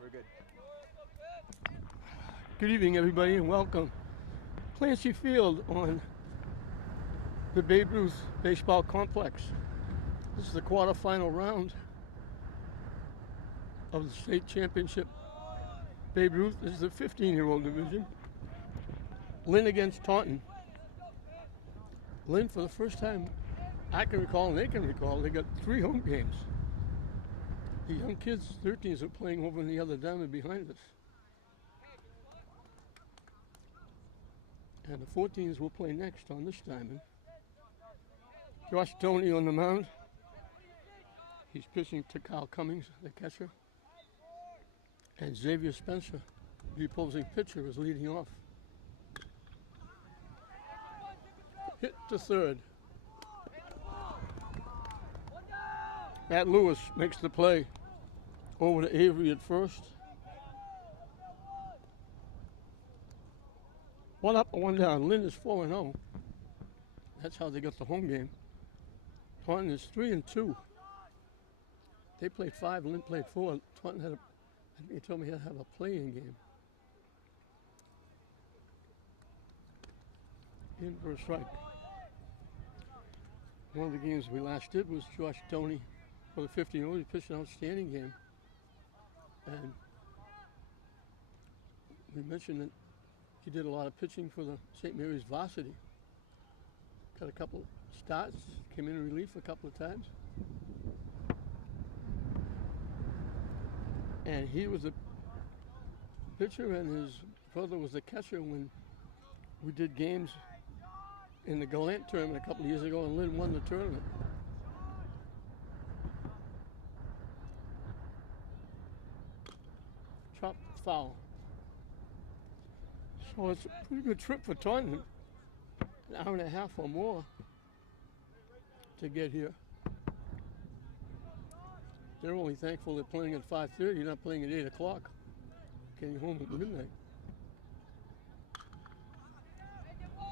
We're good. Good evening, everybody, and welcome. Clancy Field on the Babe Ruth Baseball Complex. This is the quarterfinal round of the state championship. Babe Ruth is the 15-year-old division. Lynn against Taunton. Lynn, for the first time I can recall and they can recall, they got 3 home games. The young kids, 13s, are playing over in the other diamond behind us. And the 14s will play next on this diamond. Josh Toney on the mound. He's pitching to Kyle Cummings, the catcher. And Xavier Spencer, the opposing pitcher, is leading off. Hit to third. Matt Lewis makes the play over to Avery at first. 1 up and 1 down. Lynn is 4-0. That's how they got the home game. Taunton is 3-2. They played 5, Lynn played 4. Taunton had I think he told me he had to have a playing game. In for a strike. One of the games we last did was Josh Toney for the 15-year-old. He pitched an outstanding game. And we mentioned that he did a lot of pitching for the St. Mary's varsity. Got a couple starts, came in relief a couple of times. And he was the pitcher and his brother was the catcher when we did games in the Gallant tournament a couple of years ago, and Lynn won the tournament. Chop foul. So it's a pretty good trip for Taunton. An hour and a half or more to get here. They're only thankful they're playing at 5:30, not playing at 8 o'clock. Getting home at midnight.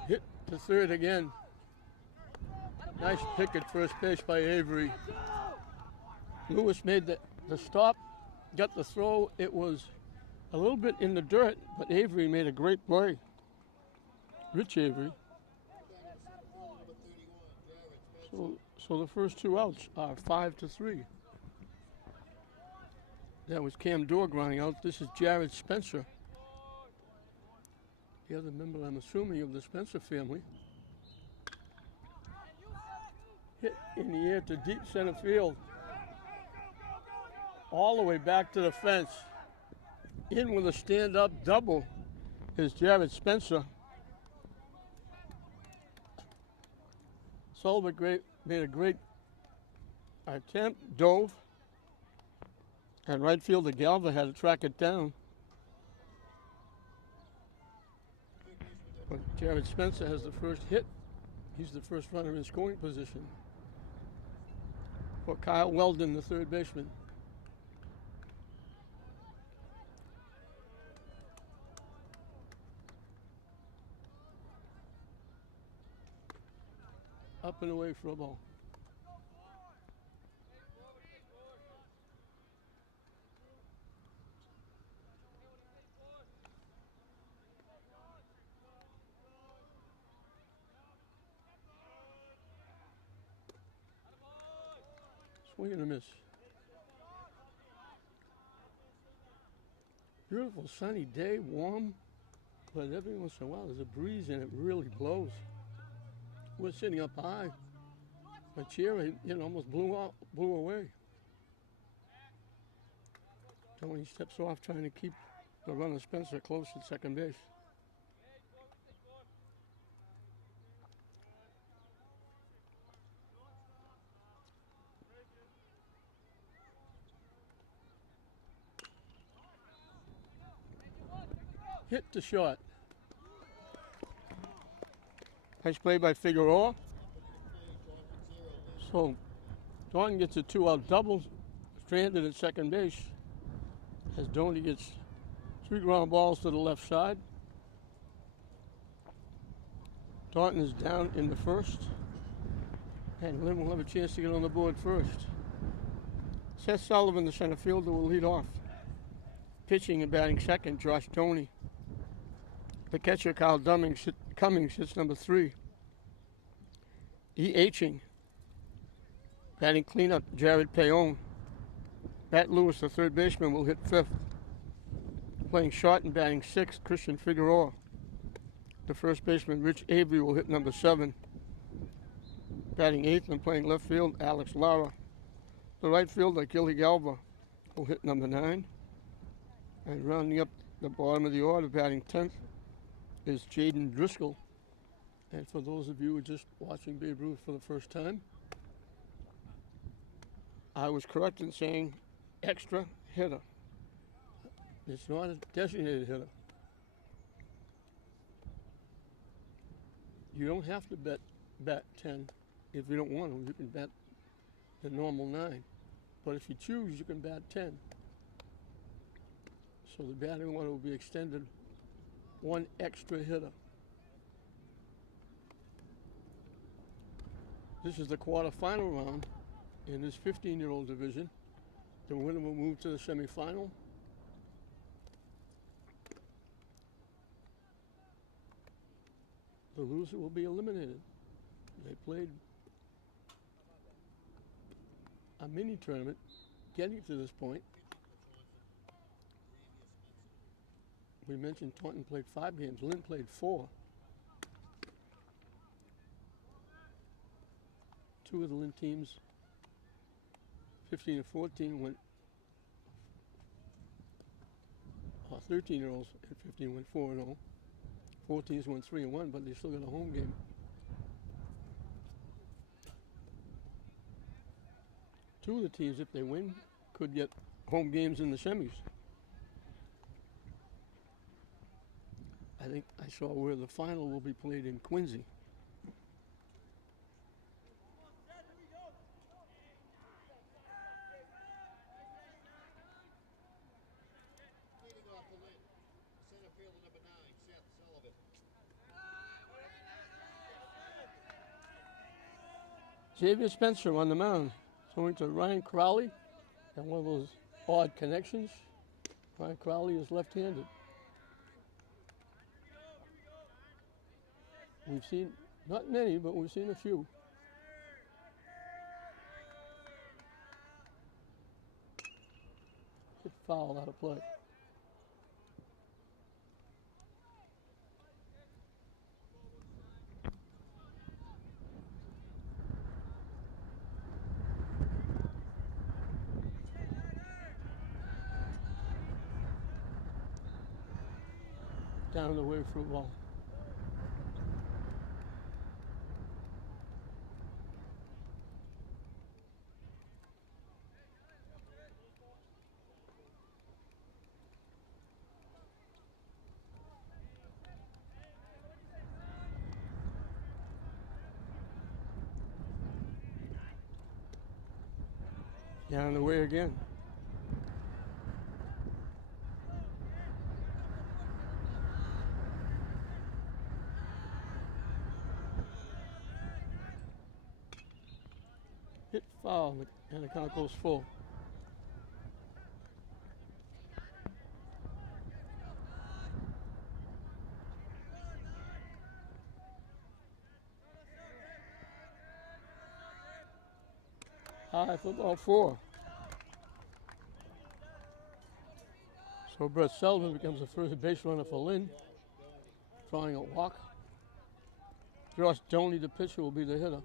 Hit to third again. Nice pick at first base by Avery. Lewis made the stop, got the throw. It was a little bit in the dirt, but Avery made a great play. Rich Avery. So the first 2 outs are 5-3. That was Cam Dorr grounding out. This is Jared Spencer, the other member, I'm assuming, of the Spencer family. Hit in the air to deep center field. All the way back to the fence. In with a stand-up double is Jared Spencer. Solberg made a great attempt, dove, and right fielder Galva had to track it down. But Jared Spencer has the first hit. He's the first runner in scoring position for Kyle Weldon, the third baseman. Up and away for a ball. Swing and a miss. Beautiful sunny day, warm, but every once in a while there's a breeze and it really blows. We're sitting up high. My chair, almost blew away. Tony steps off trying to keep the runner Spencer close at second base. Hit to short. Nice play by Figueroa. So Taunton gets a 2-out double, stranded at second base, as Doney gets 3 ground balls to the left side. Taunton is down in the first, and Lynn will have a chance to get on the board first. Seth Sullivan, the center fielder, will lead off. Pitching and batting second, Josh Toney. The catcher, Cummings, hits number 3. DHing. Batting cleanup, Jared Payon. Matt Lewis, the third baseman, will hit 5th. Playing short and batting 6th, Christian Figueroa. The first baseman, Rich Avery, will hit number 7. Batting 8th and playing left field, Alex Lara. The right fielder, Gilly Galva, will hit number 9. And rounding up the bottom of the order, batting 10th, is Jaden Driscoll. And for those of you who are just watching Babe Ruth for the first time, I was correct in saying extra hitter. It's not a designated hitter. You don't have to bat 10 if you don't want to. You can bat the normal 9. But if you choose, you can bat 10. So the batting order will be extended 1 extra hitter. This is the quarterfinal round in this 15-year-old division. The winner will move to the semifinal. The loser will be eliminated. They played a mini tournament getting to this point. We mentioned Taunton played 5 games. Lynn played 4. 2 of the Lynn teams, 15 and 14, went, 13-year-olds and 15 went 4-0. 14s went 3-1, but they still got a home game. Two of the teams, if they win, could get home games in the semis. I think I saw where the final will be played in Quincy. Xavier Spencer on the mound, throwing to Ryan Crowley, and one of those odd connections. Ryan Crowley is left-handed. We've seen, not many, but we've seen a few. Hit foul out of play. Down the way for a ball. Down the way again. Hit foul, and the count goes full. High for ball 4. So Brett Sullivan becomes the first base runner for Lynn, drawing a walk. Josh Doney, the pitcher, will be the hitter.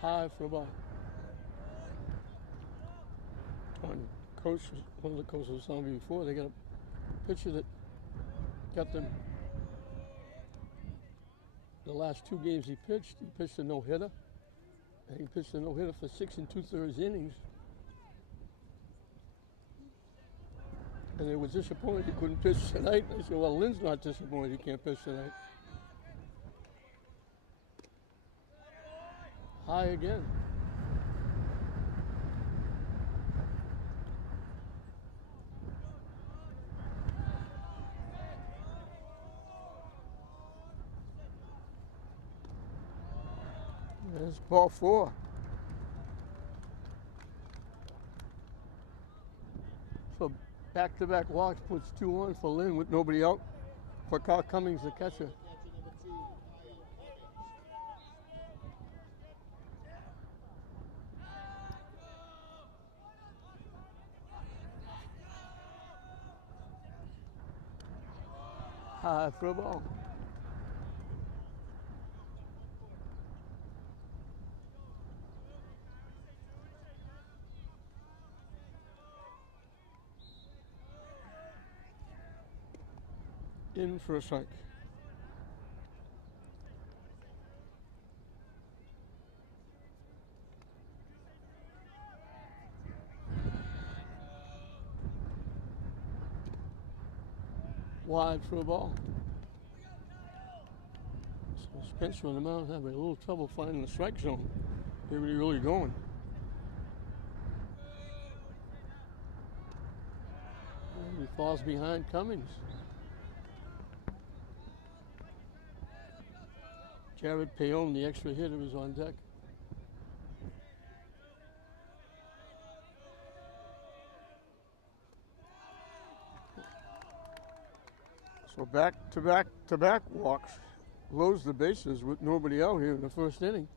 High for a ball. Coach, one of the coaches was telling me before, they got a pitcher that got them the last 2 games he pitched a no-hitter. And he pitched a no-hitter for 6 2/3 innings. And they were disappointed he couldn't pitch tonight. I said, well, Lynn's not disappointed he can't pitch tonight. High again. There's ball 4. So back-to-back walks puts 2 on for Lynn with nobody out. For Carl Cummings, the catcher. High for a ball. In for a strike. Wide for a ball. So Spencer on the mound having a little trouble finding the strike zone. Where are you really going? And he falls behind Cummings. Jared Payon, the extra hitter, is on deck. So back-to-back walks. Loads the bases with nobody out here in the first inning.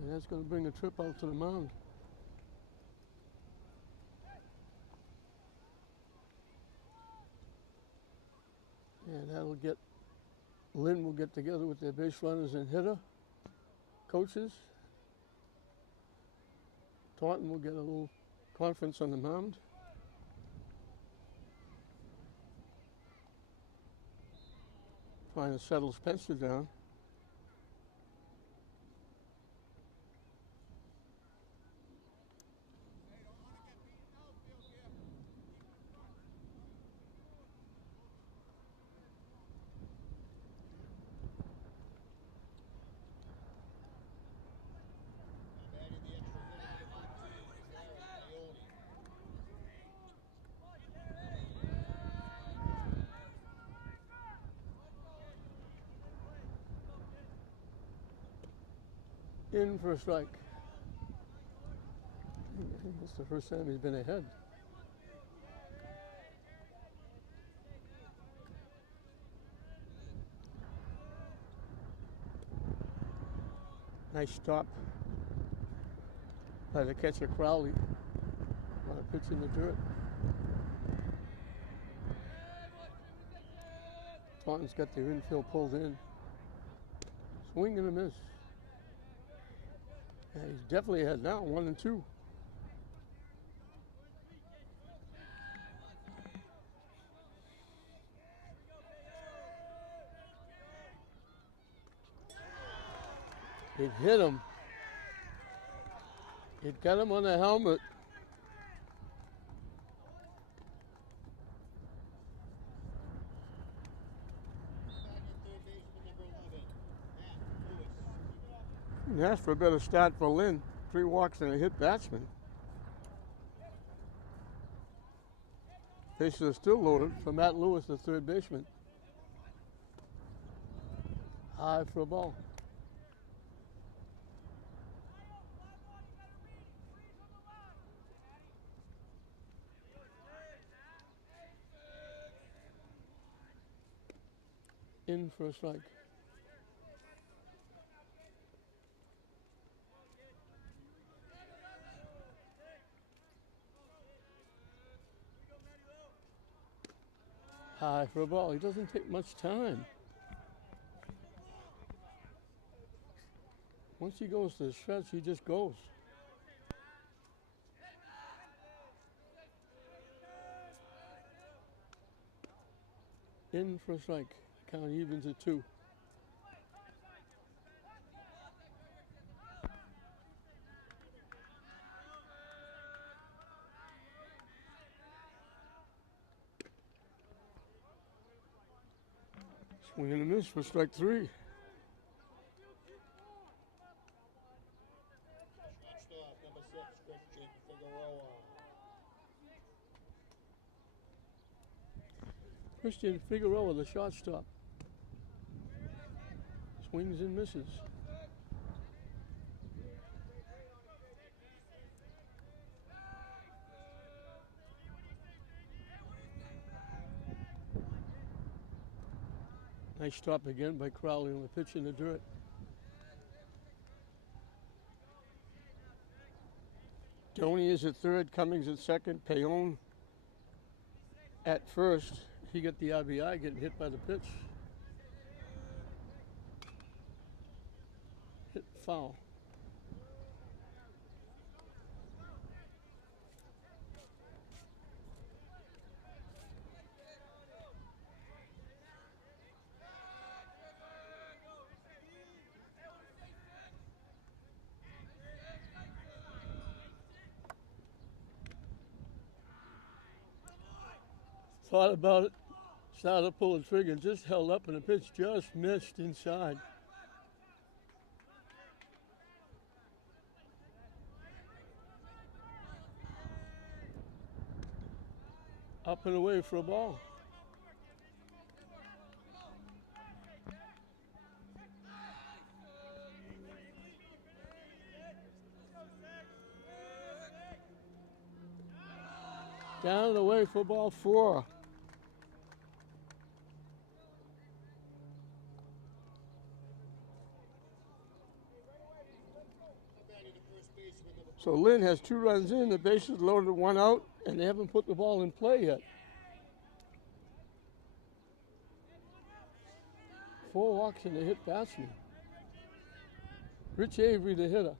And that's going to bring a trip out to the mound. And that'll get, Lynn will get together with their base runners and hitter coaches. Taunton will get a little conference on the mound. Trying to settle Spencer down. In for a strike. I think it's the first time he's been ahead. Nice stop by the catcher Crowley. On a pitch in the dirt. Taunton's got their infield pulled in. Swing and a miss. Yeah, he's definitely ahead now, 1-2. It hit him. It got him on the helmet. And that's for a better start for Lynn. 3 walks and a hit batsman. Bases are still loaded for Matt Lewis, the third baseman. High for a ball. In for a strike. High for a ball. He doesn't take much time. Once he goes to the stretch, he just goes. In for a strike. Count evens at 2. Swing and a miss for strike 3. Christian Figueroa, the shortstop. Swings and misses. Nice stop again by Crowley on the pitch in the dirt. Doney is at third, Cummings at second, Payon at first. He got the RBI getting hit by the pitch. Hit foul. Thought about it, started to pull the trigger, just held up, and the pitch just missed inside. Up and away for a ball. Down and away for ball 4. So Lynn has 2 runs in, the bases loaded, 1 out, and they haven't put the ball in play yet. 4 walks and a hit batsman. Rich Avery, the hitter,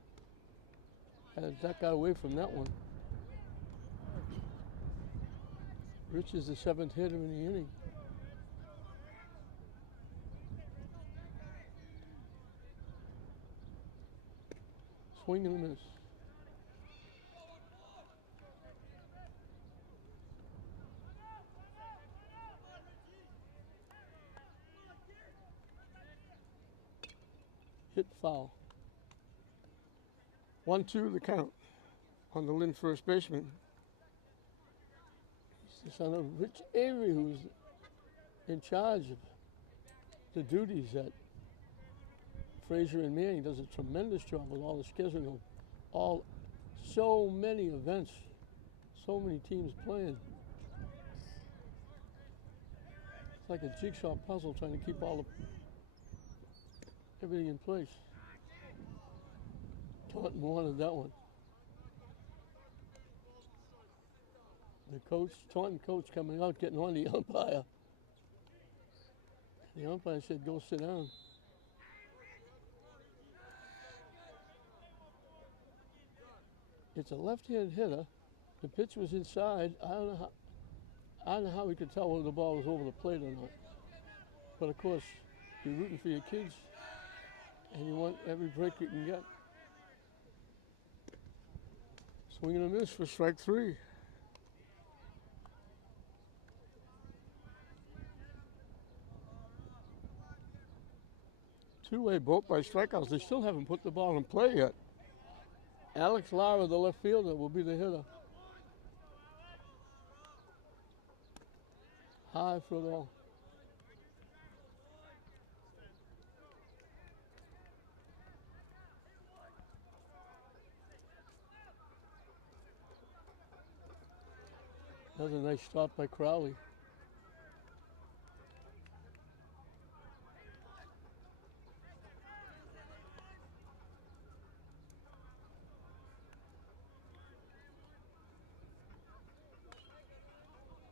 has that guy away from that one. Rich is the 7th hitter in the inning. Swing and a miss. Hit foul. 1-2 the count on the Lynn first baseman. He's the son of Rich Avery, who's in charge of the duties at Fraser and Manning. Does a tremendous job with all the scheduling, so many events, so many teams playing. It's like a jigsaw puzzle trying to keep everything in place. Taunton wanted that one. The Taunton coach coming out, getting on the umpire. The umpire said, "Go sit down." It's a left-handed hitter. The pitch was inside. I don't know how we could tell whether the ball was over the plate or not. But of course, you're rooting for your kids, and you want every break you can get. Swing and a miss for strike 3. Two-way vote by strikeouts. They still haven't put the ball in play yet. Alex Lara, the left fielder, will be the hitter. High for the ball. That was a nice stop by Crowley.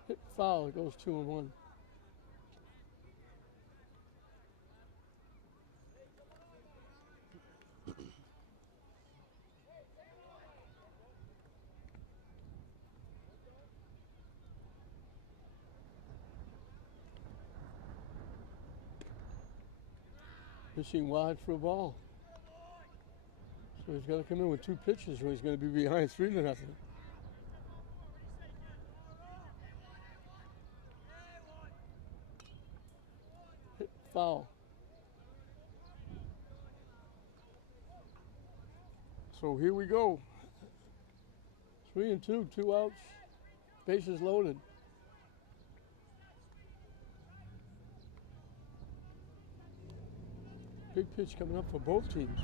Hit foul, it goes 2-1. Pitching wide for a ball. So he's got to come in with 2 pitches or he's going to be behind 3-0. Hit foul. So here we go. 3-2, 2 outs, bases loaded. Big pitch coming up for both teams.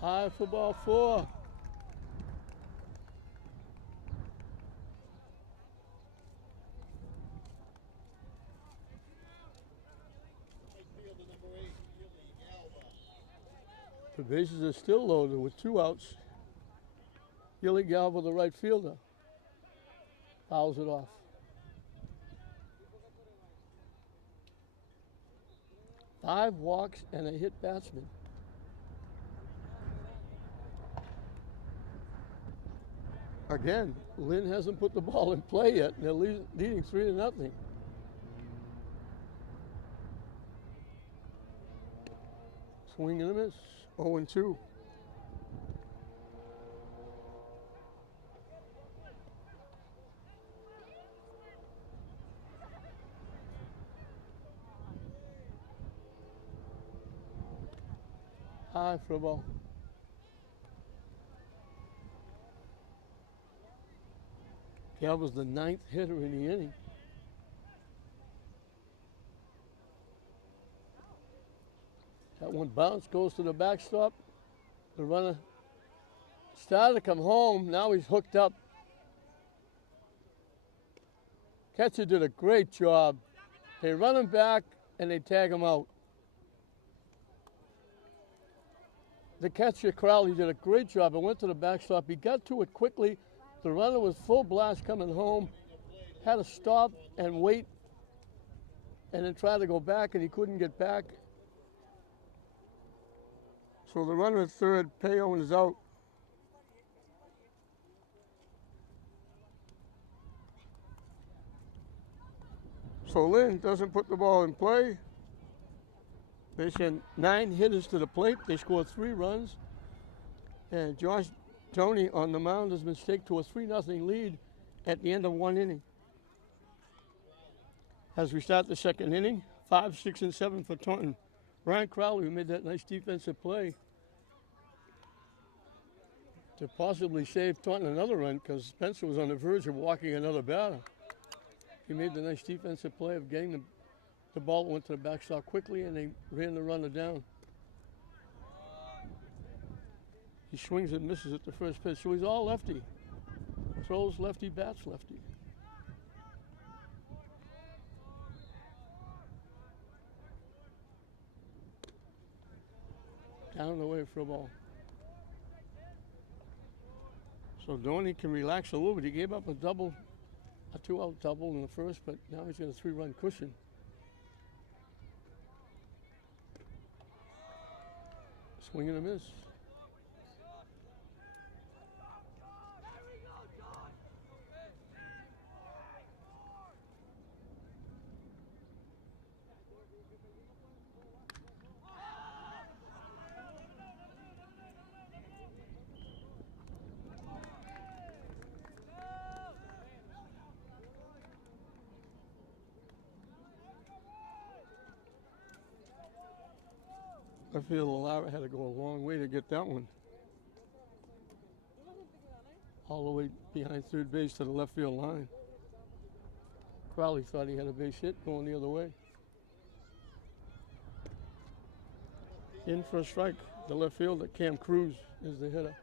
High for ball 4. Bases are still loaded with 2 outs. Gilly Galva, the right fielder, fouls it off. 5 walks and a hit batsman. Again, Lynn hasn't put the ball in play yet, and they're leading 3-0. Swing and a miss, 0-2. High for a ball. That was the 9th hitter in the inning. That one bounce goes to the backstop. The runner started to come home. Now he's hooked up. Catcher did a great job. They run him back and they tag him out. The catcher, Crowley, did a great job and went to the backstop. He got to it quickly. The runner was full blast coming home. Had to stop and wait and then try to go back, and he couldn't get back. So the runner at third, Payon, is out. So Lynn doesn't put the ball in play. They send 9 hitters to the plate. They scored 3 runs. And Josh Tony on the mound has been staked to a 3-0 lead at the end of 1 inning. As we start the 2nd inning, 5, 6, and 7 for Taunton. Ryan Crowley, who made that nice defensive play to possibly save Taunton another run, because Spencer was on the verge of walking another batter. He made the nice defensive play of getting the ball, went to the backstop quickly, and they ran the runner down. He swings and misses at the first pitch, so he's all lefty. Throws lefty, bats lefty. Down the way for a ball. So Donnie can relax a little bit. He gave up a 2-out double in the first, but now he's got a 3-run cushion. Swing and a miss. I feel Lara had to go a long way to get that one. All the way behind third base to the left field line. Crowley thought he had a base hit going the other way. In for a strike, the left fielder, Cam Cruz, is the hitter.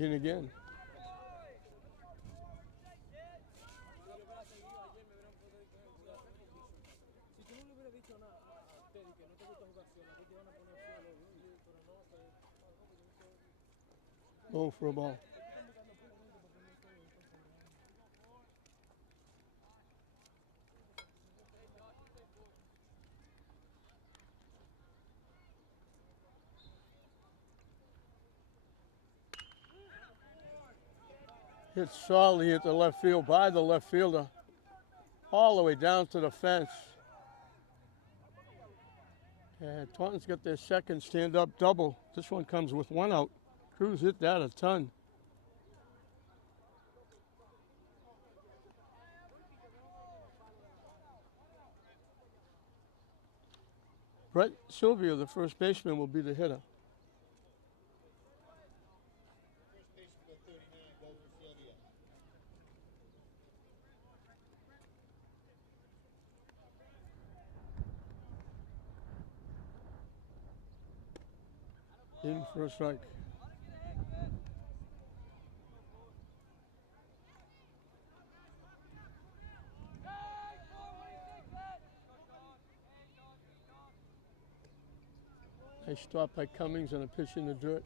In again. Low for a ball. Hit solidly at the left field by the left fielder, all the way down to the fence. And Taunton's got their second stand-up double. This one comes with 1 out. Cruz hit that a ton. Brett Sylvia, the first baseman, will be the hitter. In for a strike. Nice stop by Cummings on a pitch in the dirt.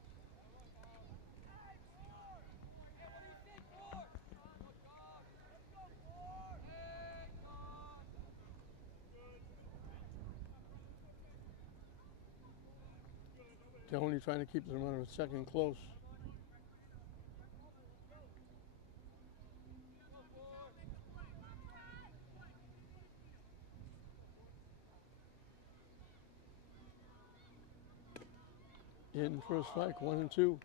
They're only trying to keep the runner at second close. In first strike, 1-2.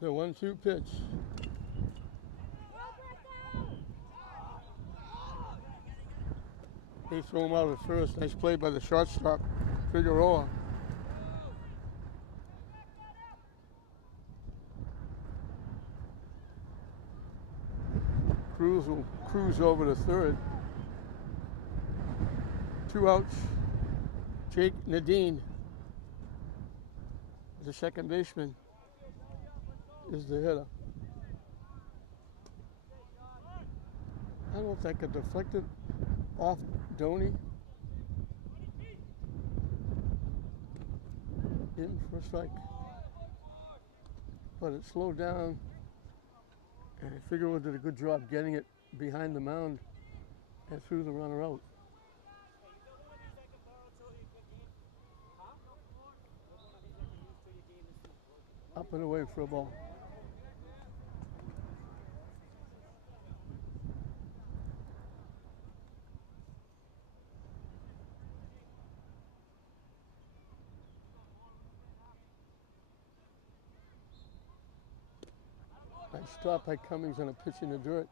The 1-2 pitch. They throw him out at first. Nice play by the shortstop, Figueroa. Cruz will cruise over to third. 2 outs. Jake Nadine, the second baseman, is the hitter. I don't know if that got deflected off Doney. In for a strike. But it slowed down. And Figueroa did a good job getting it behind the mound and threw the runner out. Up and away for a ball. Nice stop by Cummings on a pitch in the dirt.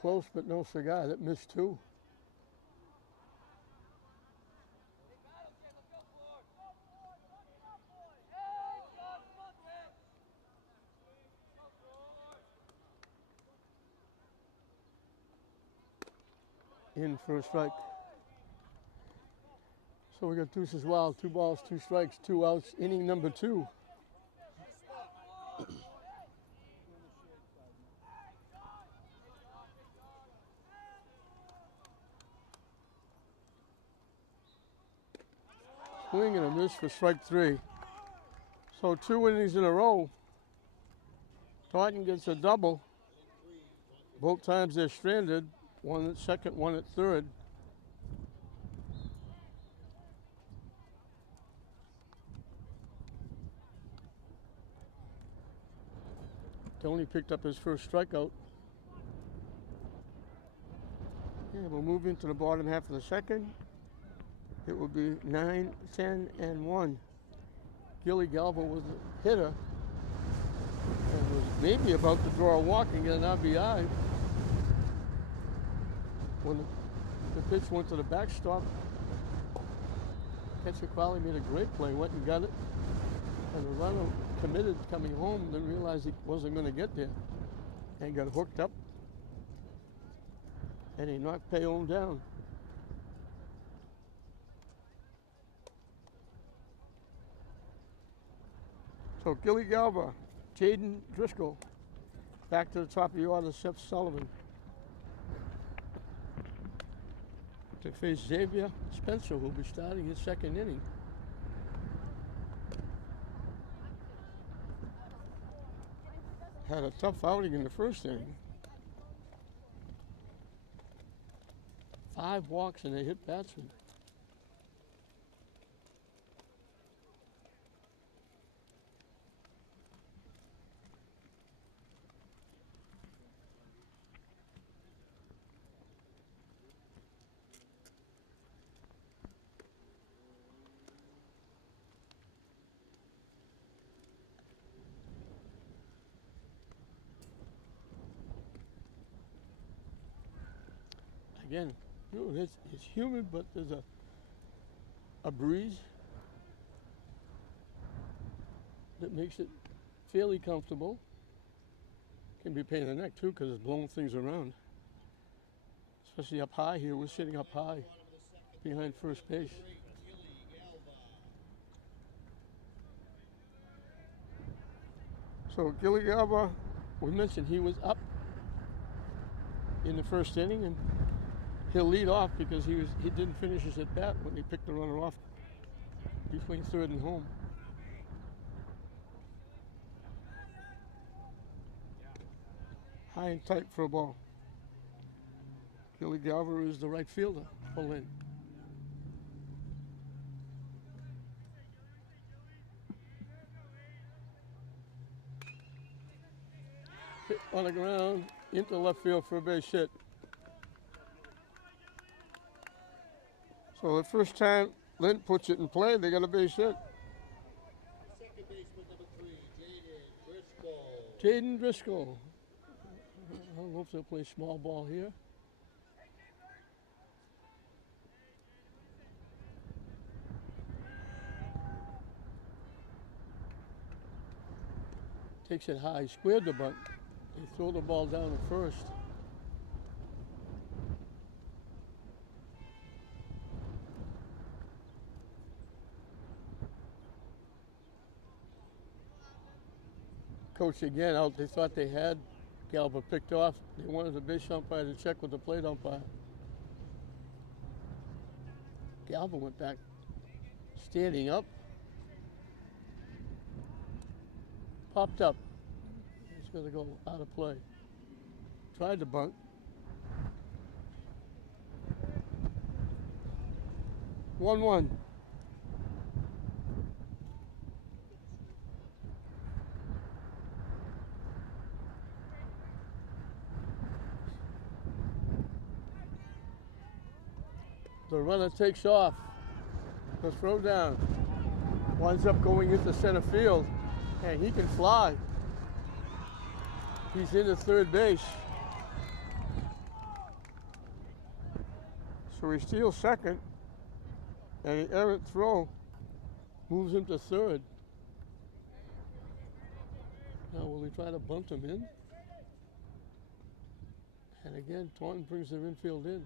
Close but no cigar. That missed 2. In for a strike. So we got deuces wild, 2 balls, 2 strikes, 2 outs, inning number 2. Swing and a miss for strike 3. So 2 innings in a row. Taunton gets a double. Both times they're stranded. One at second, one at third. Tony picked up his first strikeout. Yeah, we'll move into the bottom half of the second. It will be 9, 10, and 1. Gilly Galva was the hitter and was maybe about to draw a walk and get an RBI when the pitch went to the backstop. Catcher Crowley made a great play, went and got it, and the runner committed coming home, then realized he wasn't going to get there and got hooked up, and he knocked Payon down. So Gilly Galva, Jaden Driscoll, back to the top of the order, Seth Sullivan. To face Xavier Spencer, who will be starting his second inning. Had a tough outing in the first inning. 5 walks and a hit batsman. Again, You know, it's humid, but there's a breeze that makes it fairly comfortable. Can be a pain in the neck too because it's blowing things around. Especially up high here. We're sitting up high behind first base. So Gilly Galva, we mentioned he was up in the first inning, and he'll lead off because he didn't finish his at bat when he picked the runner off between third and home. High and tight for a ball. Gilly Galva is the right fielder for Lynn. Hit on the ground into left field for a base hit. So the first time Lynn puts it in play, they got a base hit. Second baseman number 3, Jaden Driscoll. I don't know if they'll play small ball here. Takes it high, squared the bunt. They throw the ball down at first. Coach again out. They thought they had Galva picked off. They wanted the base umpire to check with the plate umpire. Galva went back standing up. Popped up. He's going to go out of play. Tried to bunt. One. The runner takes off. The throw down. Winds up going into center field. And he can fly. He's in the third base. So he steals second. And the errant throw moves him to third. Now will he try to bunt him in? And again, Taunton brings their infield in.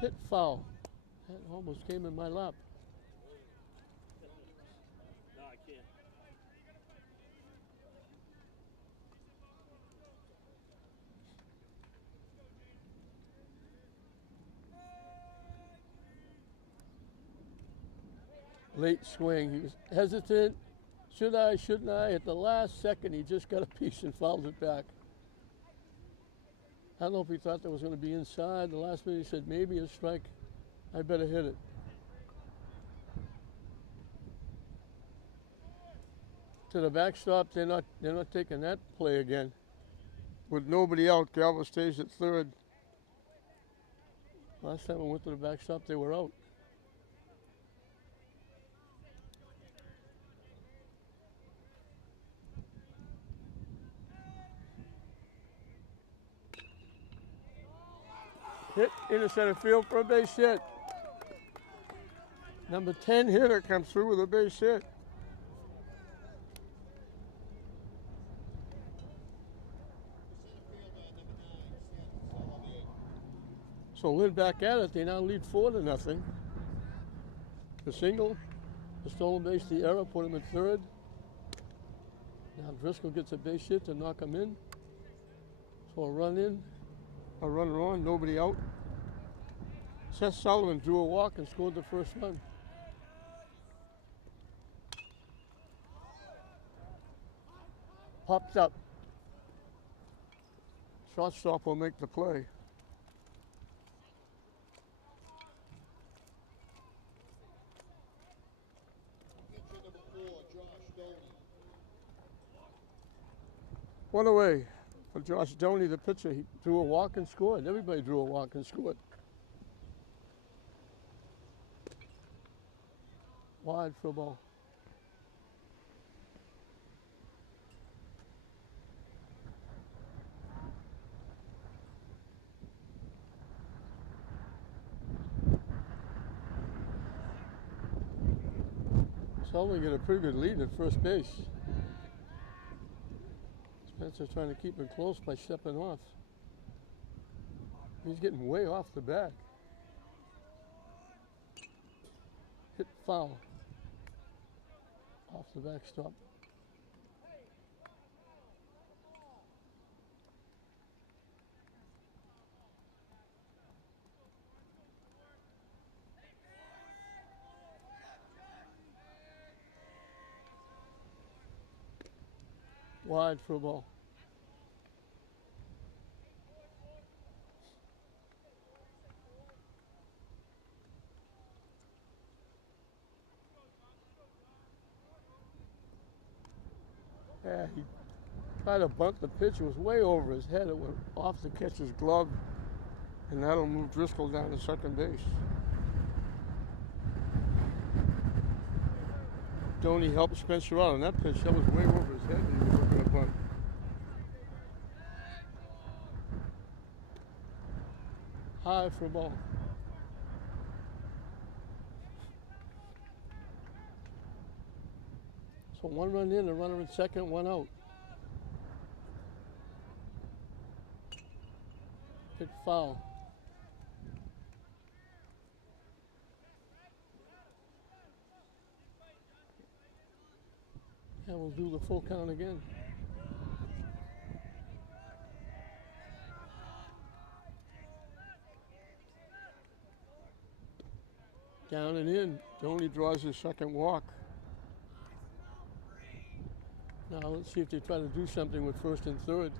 Hit foul. That almost came in my lap. No, I can't. Late swing. He was hesitant. Should I, shouldn't I? At the last second, he just got a piece and fouled it back. I don't know if he thought that was going to be inside. The last minute he said, maybe a strike. I better hit it. To the backstop, they're not taking that play again. With nobody out, Galva stays at third. Last time I went to the backstop, they were out. Hit into center field for a base hit. Number 10 hitter comes through with a base hit. So Lynn back at it. They now lead 4-0. The single, the stolen base, the error, put him at third. Now Driscoll gets a base hit to knock him in. So a run in, a runner on, nobody out. Seth Sullivan drew a walk and scored the first run. Popped up. Shortstop will make the play. One away for Josh Doney, the pitcher. He drew a walk and scored. Everybody drew a walk and scored. Wide for a ball. Sullivan get a pretty good lead at first base. Spencer's trying to keep him close by stepping off. He's getting way off the back. Hit foul. Off the backstop. Wide for a ball. Yeah, he tried to bunt the pitch. It was way over his head. It went off the catcher's glove, and that'll move Driscoll down to second base. Doney helped Spencer out on that pitch. That was way over his head, and he was looking to bunt. High for a ball. So 1 run in, a runner in second, 1 out. Hit foul. And we'll do the full count again. Down and in. Doney draws his second walk. Now let's see if they try to do something with first and third.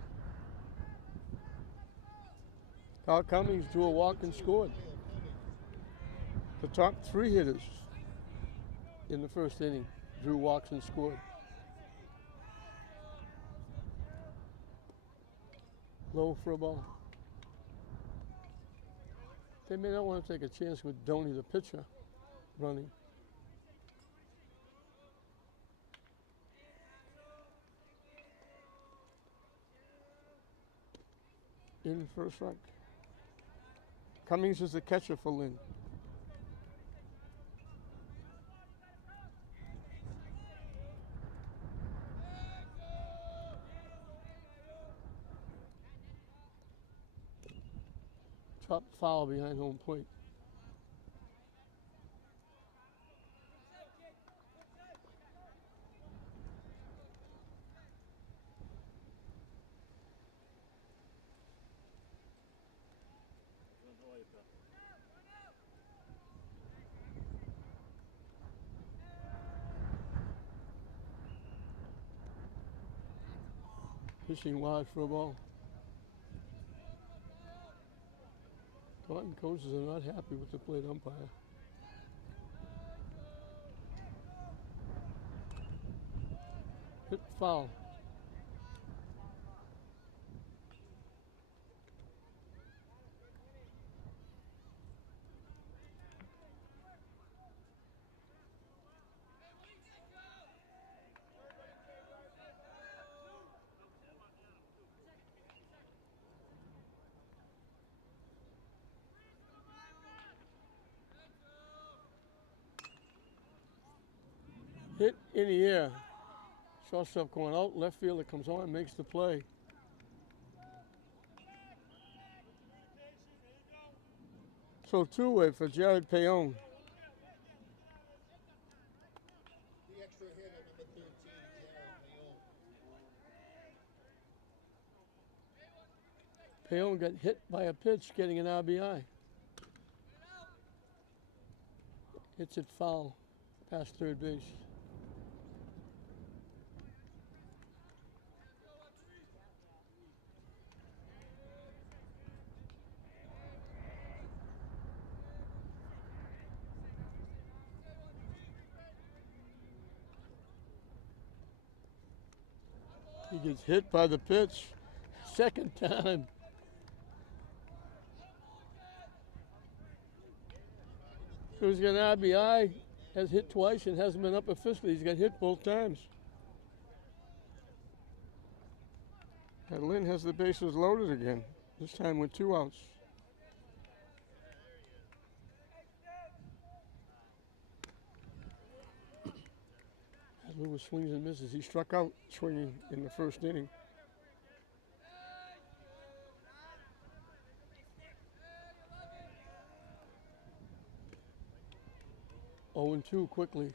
Carl Cummings drew a walk and scored. The top 3 hitters in the first inning drew walks and scored. Low for a ball. They may not want to take a chance with Doney, the pitcher, running. In for a strike. Cummings is the catcher for Lynn. Top foul behind home plate. Fishing wide for a ball. Taunton coaches are not happy with the plate umpire. Hit foul. Hit in the air. Shortstop going out, left fielder comes on, makes the play. So two-way for Jared Payon. The extra hit at number 13, Jared Payon. Payon got hit by a pitch, getting an RBI. Hits it foul, past third base. He gets hit by the pitch, second time. So he's got an RBI, has hit twice and hasn't been up officially. He's got hit both times. And Lynn has the bases loaded again, this time with 2 outs. Lewis swings and misses. He struck out swinging in the first inning. 0-2 quickly.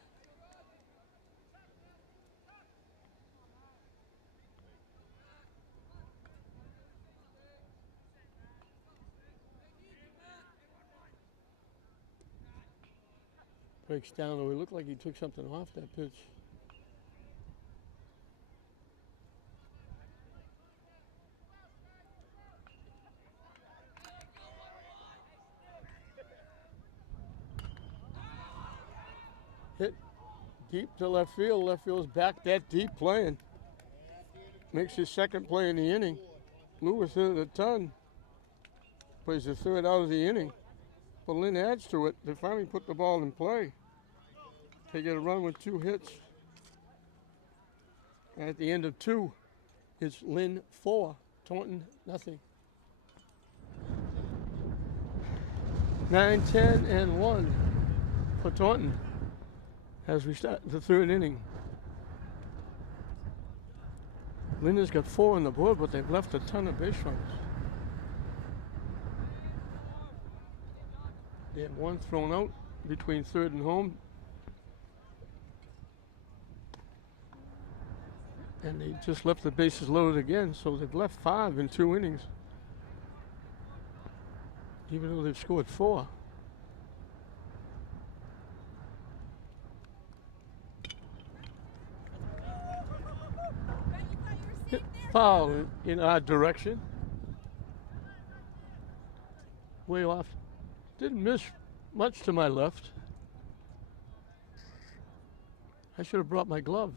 Breaks down, though. He looked like he took something off that pitch. Hit deep to left field. Left field's back that deep playing. Makes his second play in the inning. Lewis hit it a ton. Plays the third out of the inning. But Lynn adds to it. They finally put the ball in play. They get a run with 2 hits. And at the end of 2, it's Lynn 4, Taunton nothing. 9, 10, and 1 for Taunton as we start the third inning. Lynn has got 4 on the board, but they've left a ton of base runners. They had 1 thrown out between third and home. And they just left the bases loaded again, so they've left 5 in 2 innings. Even though they've scored 4. Hit foul in our direction. Way off. Didn't miss much to my left. I should have brought my glove.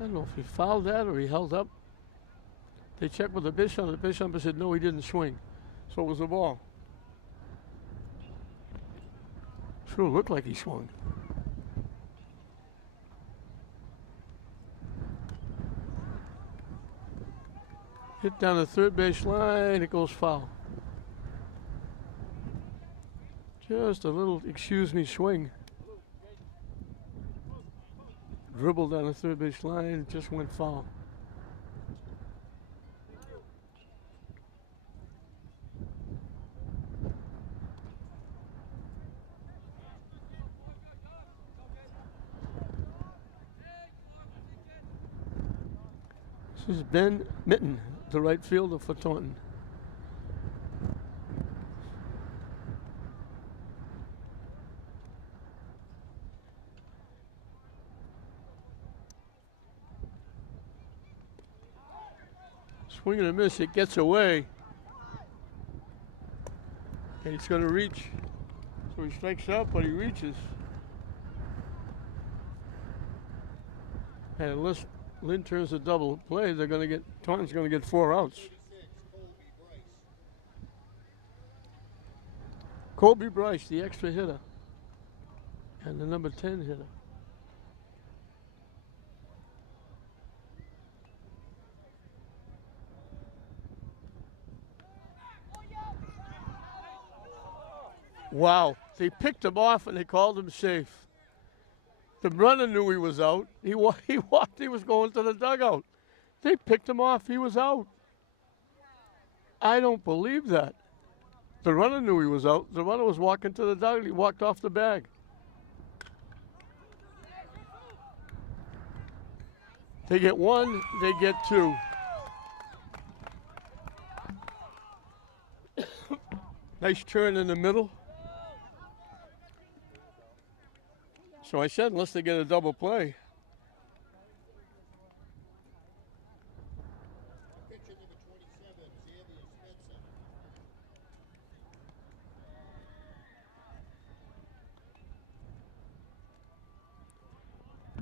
I don't know if he fouled that or he held up. They checked with the base umpire. The base umpire said, no, he didn't swing. So it was a ball. Sure looked like he swung. Hit down the third base line. It goes foul. Just a little, excuse me, swing. Dribbled down the third base line, just went foul. This is Ben Mitten, the right fielder for Taunton. Swing and a miss, it gets away. And he's going to reach. So he strikes out, but he reaches. And unless Lynn turns a double play, they're going to get, Taunton's going to get 4 outs. Colby Bryce, the extra hitter. And the number 10 hitter. Wow, they picked him off and they called him safe. The runner knew he was out. He walked, he was going to the dugout. They picked him off, he was out. I don't believe that. The runner knew he was out. The runner was walking to the dugout, he walked off the bag. They get 1, they get 2. Nice turn in the middle. So I said, unless they get a double play.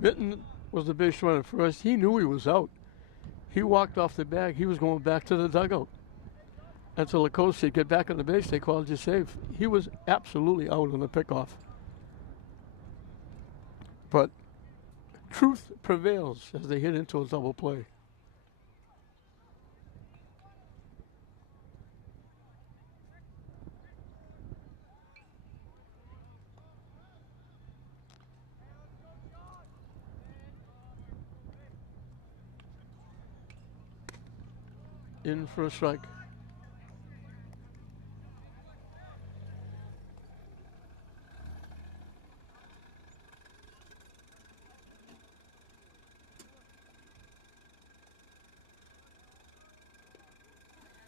Mitten was the base runner first. He knew he was out. He walked off the bag. He was going back to the dugout. Until the coach said, get back on the base, they called you safe. He was absolutely out on the pickoff. But truth prevails as they hit into a double play. in for a strike.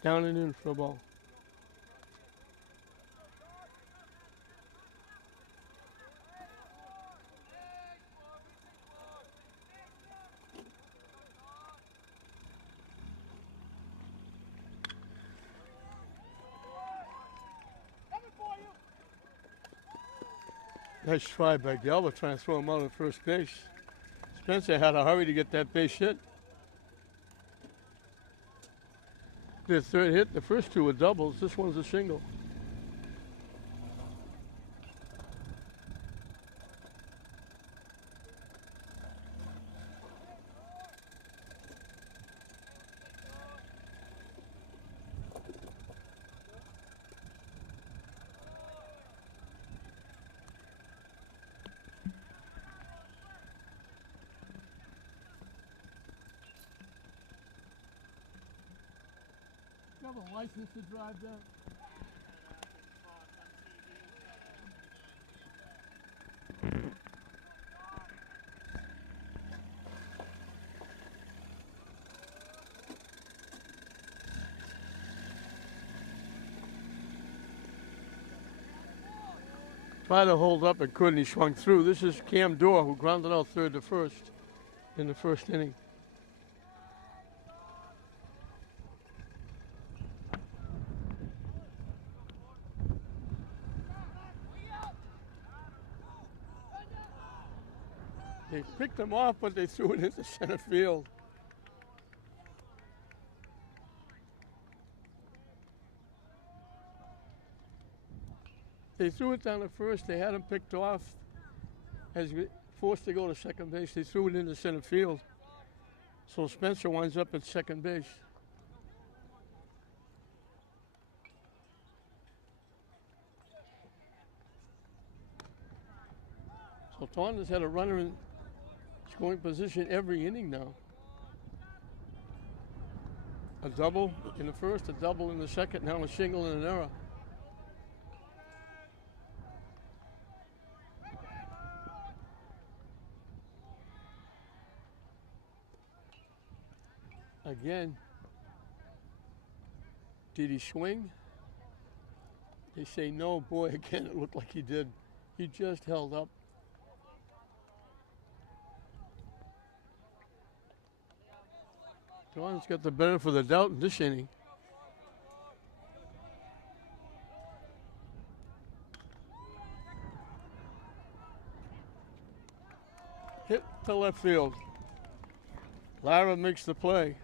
Down and in for a ball. Nice try by Galva trying to throw him out at first base. Spencer had to hurry to get that base hit. The third hit, the first two were doubles. This one's a single. You have a license to drive that? Tried to hold up and couldn't. He swung through. This is Cam Dorr, who grounded out third to first in the first inning. They picked him off, but they threw it into center field. They threw it down to first. They had him picked off. As forced to go to second base, they threw it into center field. So Spencer winds up at second base. So Taunton's had a runner in scoring position every inning now. A double in the first, a double in the second, now a single and an error. Again, did he swing? They say no. Boy, again, it looked like he did. He just held up. Taunton's got the benefit of the doubt in this inning. Hit to left field. Lara makes the play.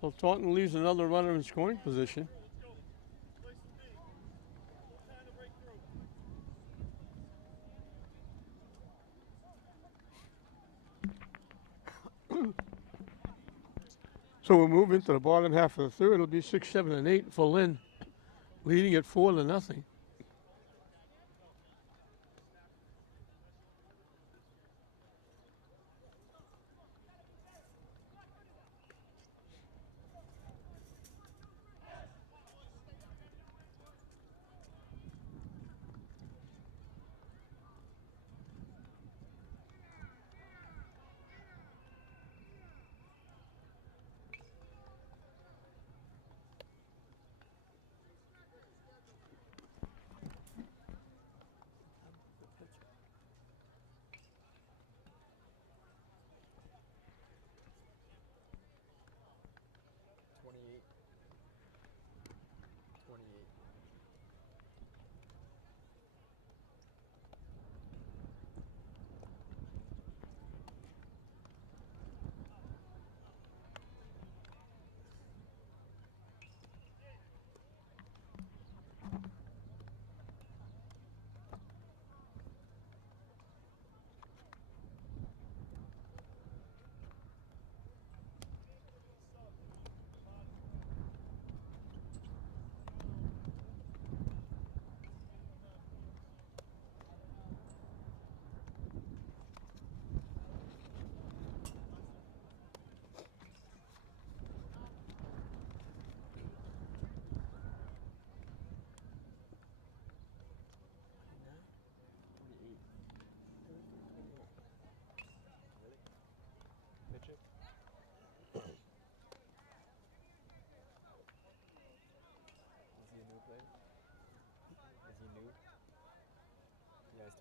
So Taunton leaves another runner in scoring position. So we'll move into the bottom half of the third. It'll be 6, 7, and 8 for Lynn, leading at 4-0.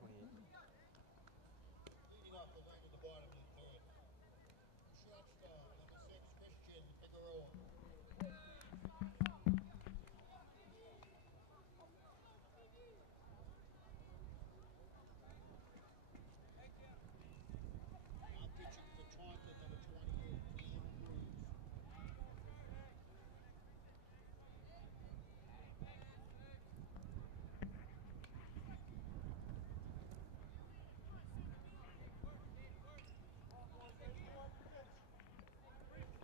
Leading off the line in the bottom of the third. Shortstop, number 6, Christian Figueroa. Now pitching for Taunton, number 28, Ruth.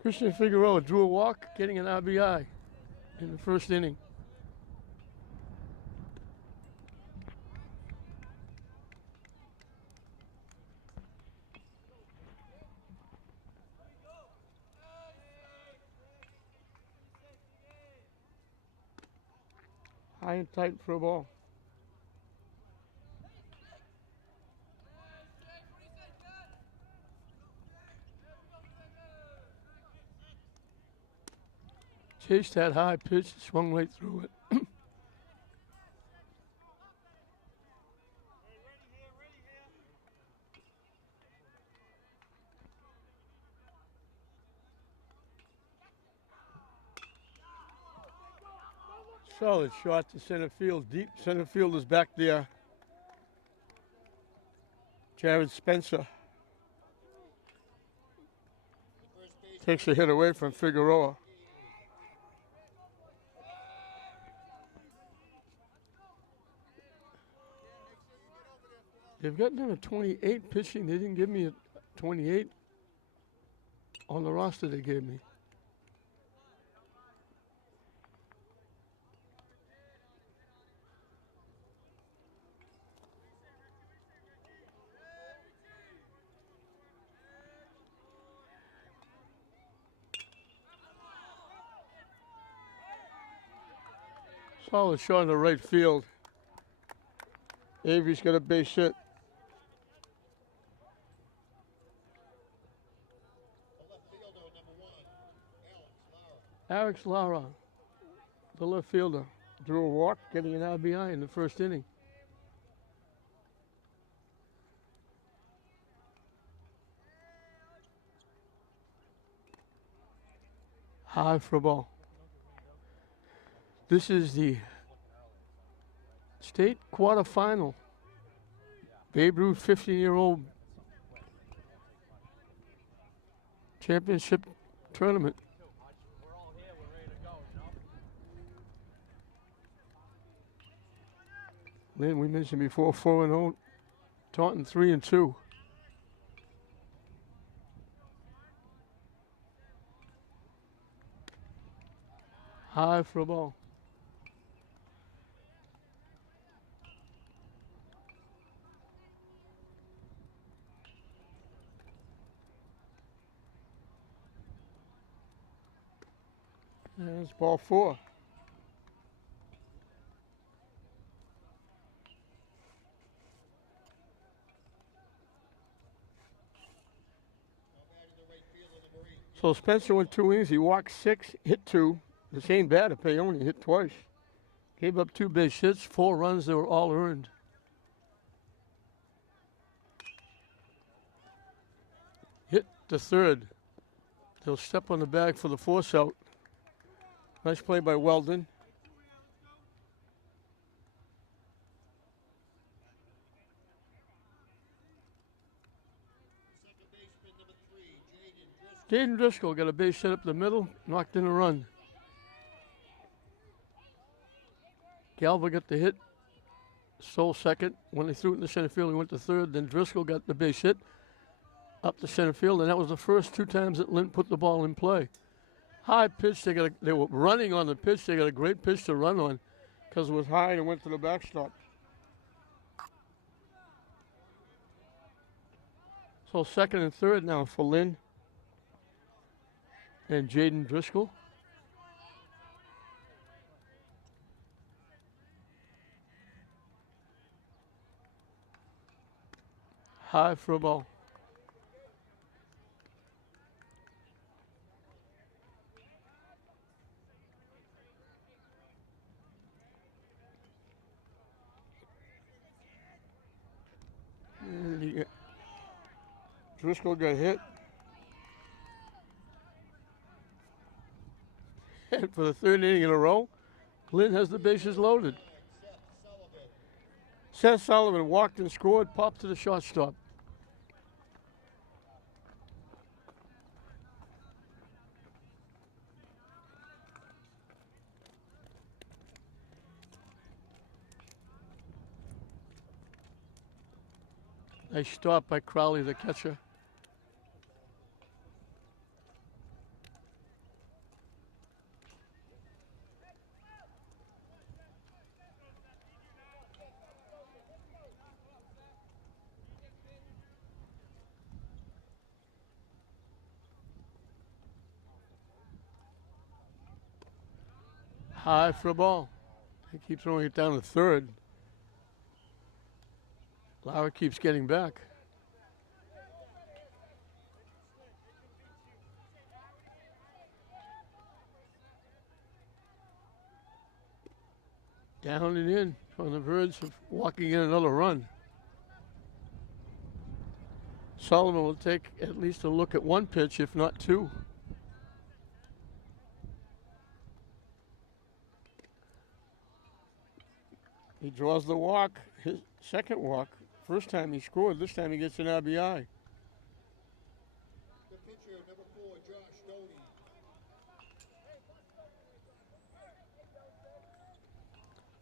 Christian Figueroa drew a walk, getting an RBI in the first inning. High and tight for a ball. Chased that high pitch, swung right through it. Solid shot to center field. Deep center field is back there. Jared Spencer takes a hit away from Figueroa. They've got number 28 pitching. They didn't give me a 28 on the roster they gave me. Solid shot in the right field. Avery's got a base hit. The left fielder, number 1, Alex Alex Lara, the left fielder, drew a walk, getting an RBI in the first inning. High for a ball. This is the state quarterfinal. Babe Ruth 15-year-old championship tournament. Lynn, we mentioned before, 4-0. Taunton 3-2. High for a ball. And it's ball 4. So Spencer went 2 innings. He walked 6, hit 2. The same batter, Payoni, hit twice. Gave up 2 base hits, 4 runs that were all earned. Hit to third. They'll step on the bag for the force out. Nice play by Weldon. Second baseman, number 3, Jaden Driscoll got a base hit up the middle, knocked in a run. Galva got the hit, stole second. When they threw it in the center field, he went to third. Then Driscoll got the base hit up the center field, and that was the first 2 times that Lynn put the ball in play. High pitch, they were running on the pitch. They got a great pitch to run on because it was high and went to the backstop. So second and third now for Lynn and Jaden Driscoll. High for a ball. Driscoll got hit. And for the third inning in a row, Lynn has the bases loaded. Seth Sullivan walked and scored, popped to the shortstop. Nice stop by Crowley, the catcher. High for a ball. He keeps throwing it down to third. Lauer keeps getting back. Down and in, on the verge of walking in another run. Sullivan will take at least a look at one pitch, if not two. He draws the walk, his second walk. First time he scored, this time he gets an RBI. The pitcher, number 4, Josh Doty.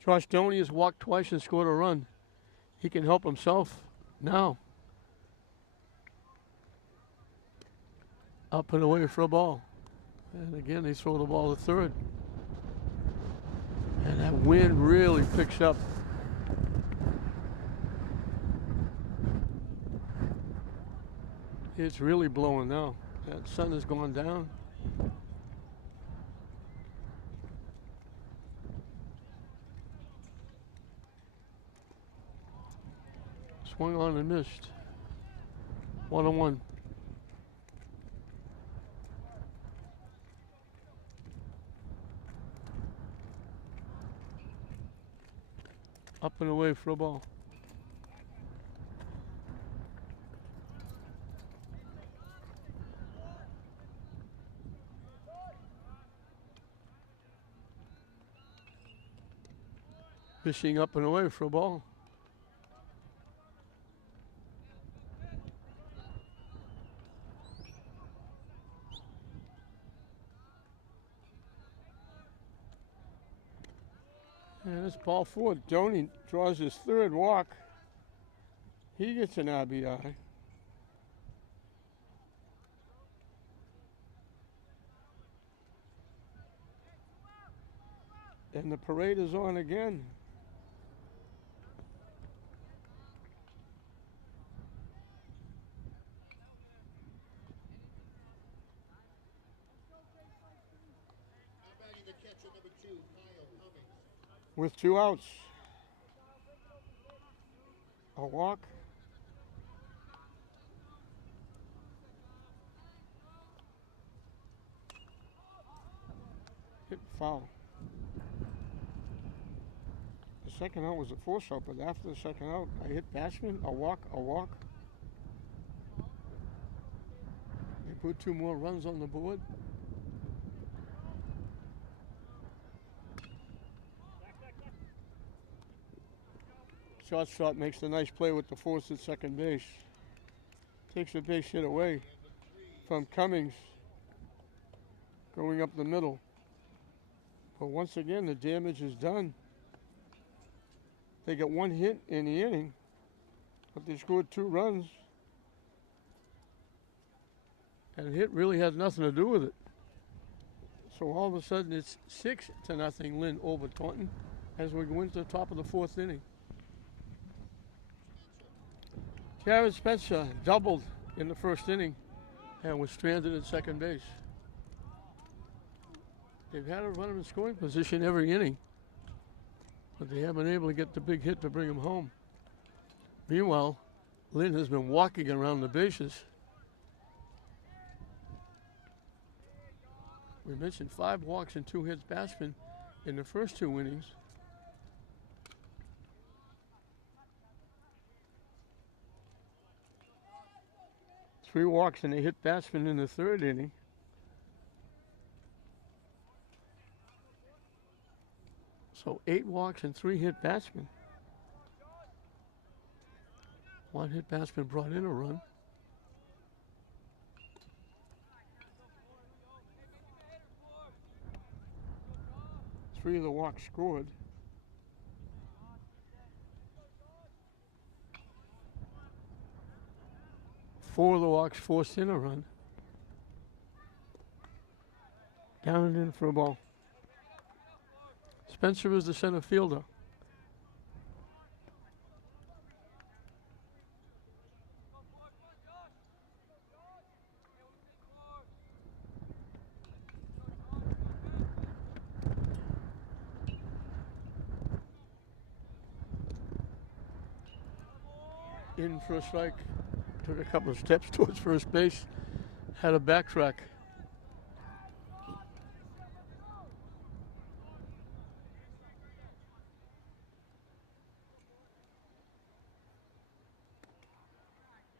Josh Doney has walked twice and scored a run. He can help himself now. Up and away for a ball. And again, they throw the ball to third. And that wind really picks up. It's really blowing now. That sun has gone down. Swung on and missed. 1-1. Up and away for a ball. Fishing up and away for a ball. And it's ball four. Doney draws his third walk. He gets an RBI. And the parade is on again. The catcher, number 2, Kyle Cummings. With 2 outs. A walk. Hit foul. The second out was a force out, but after the second out, I hit batsman, a walk, a walk. They put 2 more runs on the board. Shortstop makes a nice play with the force at second base. Takes the base hit away from Cummings going up the middle. But once again, the damage is done. They got 1 hit in the inning, but they scored 2 runs. And the hit really had nothing to do with it. So all of a sudden, it's 6-0 Lynn over Taunton as we go into the top of the 4th inning. Jared Spencer doubled in the first inning and was stranded at second base. They've had a runner in scoring position every inning, but they haven't been able to get the big hit to bring him home. Meanwhile, Lynn has been walking around the bases. We mentioned 5 walks and 2 hits batsmen in the first 2 innings. 3 walks and a hit batsman in the 3rd inning. So 8 walks and 3 hit batsmen. 1 hit batsman brought in a run. Three of the walks scored. Four of the walks forced in a run. Down and in for a ball. Spencer is the center fielder. In for a strike. Took a couple of steps towards first base. Had a backtrack.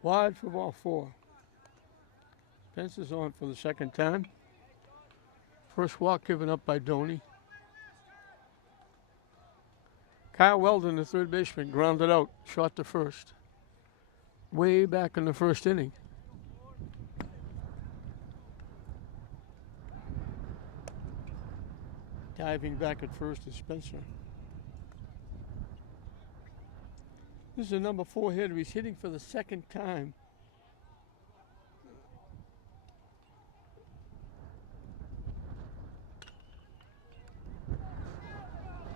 Wide for ball 4. Spencer's on for the 2nd time. First walk given up by Doney. Kyle Weldon, the 3rd baseman, grounded out, shot to first. Way back in the 1st inning. Diving back at first is Spencer. This is a number 4 hitter. He's hitting for the 2nd time.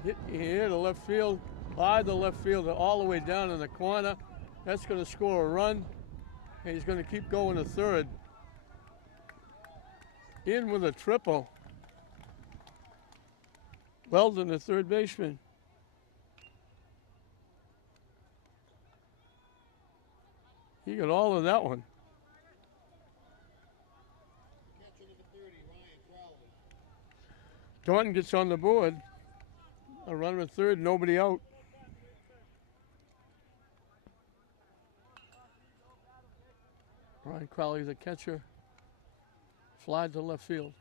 Hit here to left field, by the left fielder, all the way down in the corner. That's going to score a run, and he's going to keep going to 3rd. In with a triple. Weldon, the 3rd baseman. He got all of that one. Taunton gets on the board. A runner at 3rd, nobody out. Ryan Crowley, the catcher, fly to left field.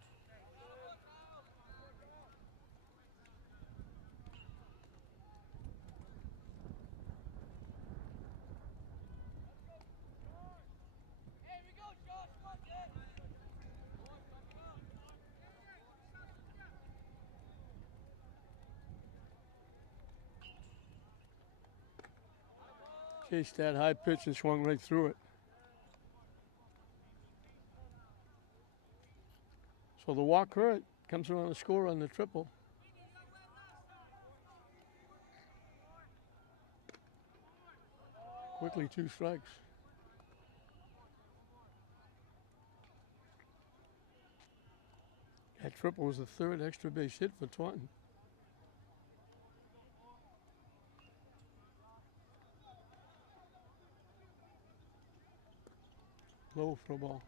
Chased that high pitch and swung right through it. So the walk hurt. Comes around the score on the triple. Quickly 2 strikes. That triple was the 3rd extra base hit for Taunton. Low for a ball.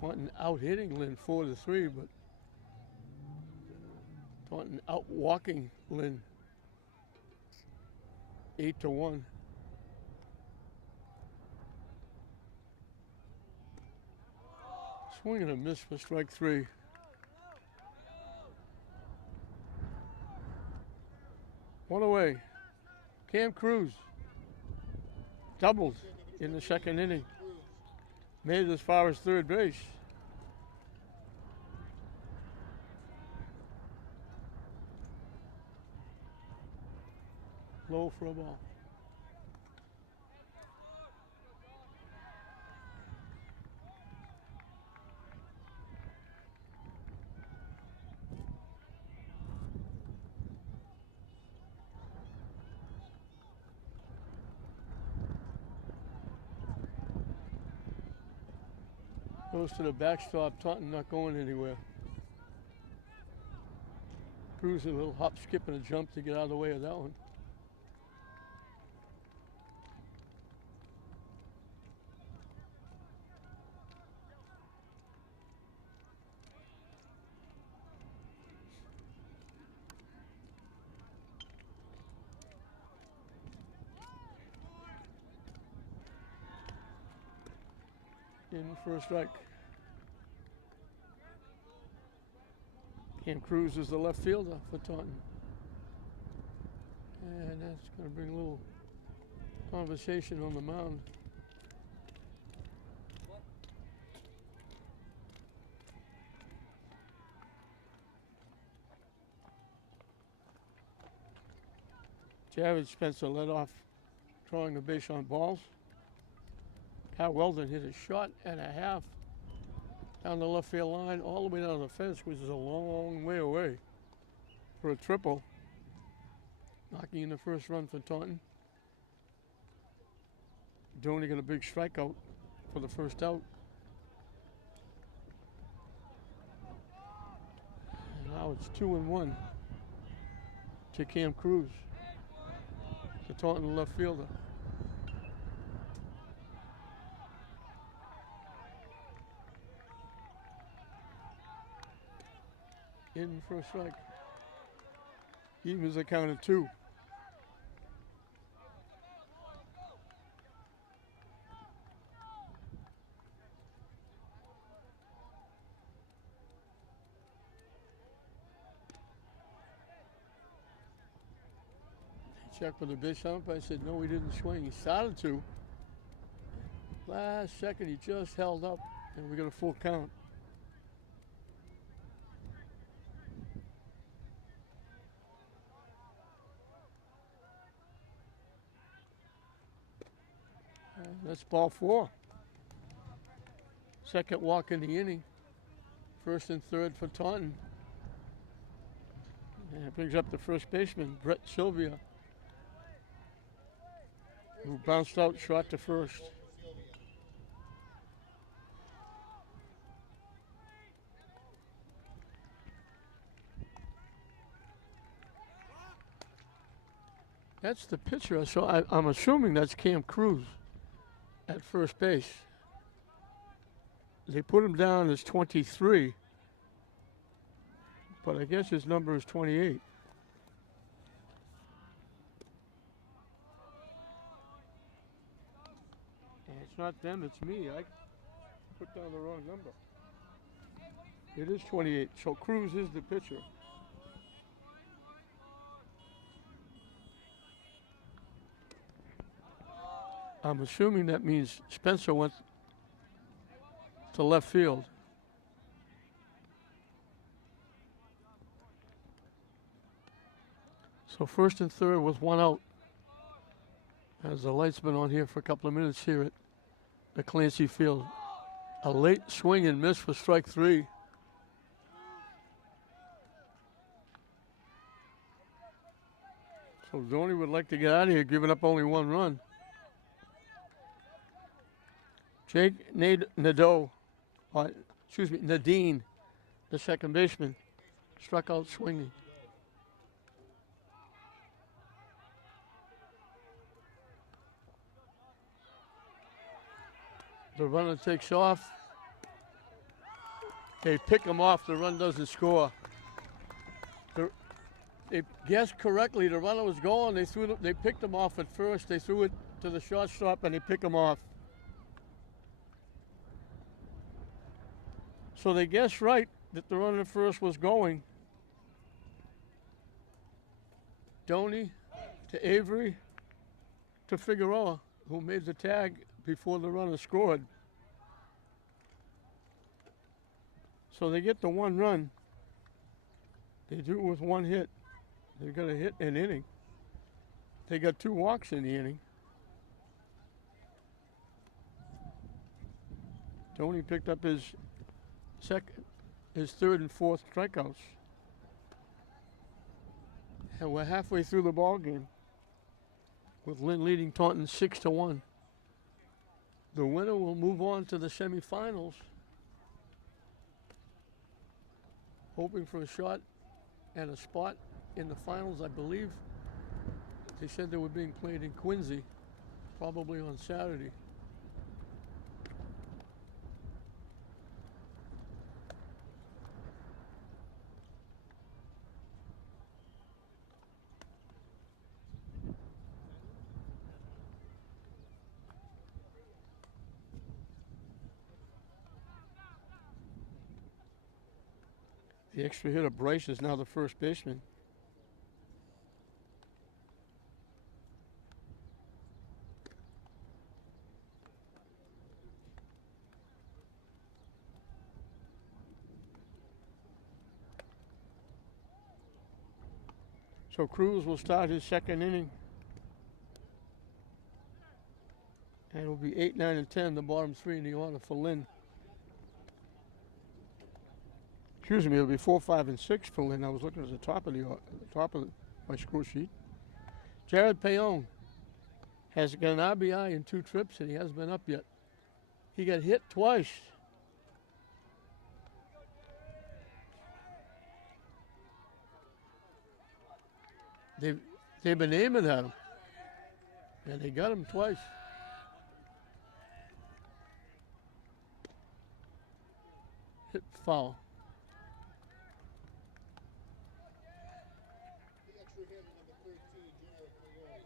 Taunton out hitting Lynn 4-3, but Taunton out walking Lynn 8-1. Swing and a miss for strike 3. One away. Cam Cruz doubled in the 2nd inning. Made it as far as 3rd base. Low for a ball. Goes to the backstop. Taunton not going anywhere. Cruz a little hop, skip, and a jump to get out of the way of that one. in for a strike. Cam Cruz is the left fielder for Taunton. And that's going to bring a little conversation on the mound. Jared Spencer led off drawing the base on balls. Cal Weldon hit a shot and a half down the left field line all the way down to the fence, which is a long way away, for a triple, knocking in the first run for Taunton. Doney got a big strikeout for the first out. And now it's 2-1 to Cam Cruz, the Taunton left fielder. In for a strike. Evens a count of 2. Checked with the bitch ump. I said, no, he didn't swing. He started to. Last second, he just held up, and we got a full count. That's ball 4. Second walk in the inning. First and third for Taunton. And it brings up the first baseman, Brett Sylvia, who bounced out shot to first. That's the pitcher. So I'm assuming that's Cam Cruz at first base. They put him down as 23, but I guess his number is 28. And it's not them, it's me. I put down the wrong number. It is 28, so Cruz is the pitcher. I'm assuming that means Spencer went to left field. So first and third with one out. As the light's been on here for a couple of minutes here at the Clancy Field. A late swing and miss for strike 3. So Doney would like to get out of here, giving up only 1 run. Jake Nadine, the second baseman, struck out swinging. The runner takes off. They pick him off. The run doesn't score. They guessed correctly. The runner was going. They picked him off at first. They threw it to the shortstop and they pick him off. So they guessed right that the runner at first was going. Doney to Avery to Figueroa, who made the tag before the runner scored. So they get the 1 run. They do it with 1 hit. They got a hit an inning. They got 2 walks in the inning. Doney picked up his third and fourth strikeouts. And we're halfway through the ball game, with Lynn leading Taunton 6-1. The winner will move on to the semifinals, hoping for a shot and a spot in the finals. I believe they said they were being played in Quincy, probably on Saturday. The extra hitter, Bryce, is now the first baseman. So Cruz will start his second inning. And it will be 8, 9, and 10, the bottom three in the order for Lynn. Excuse me, it'll be 4, 5, and 6 for Lynn. I was looking at the top of my score sheet. Jared Payon has got an RBI in 2 trips, and he hasn't been up yet. He got hit twice. They've been aiming at him, and they got him twice. Hit foul. The extra hitter, number 13, Jared Payon.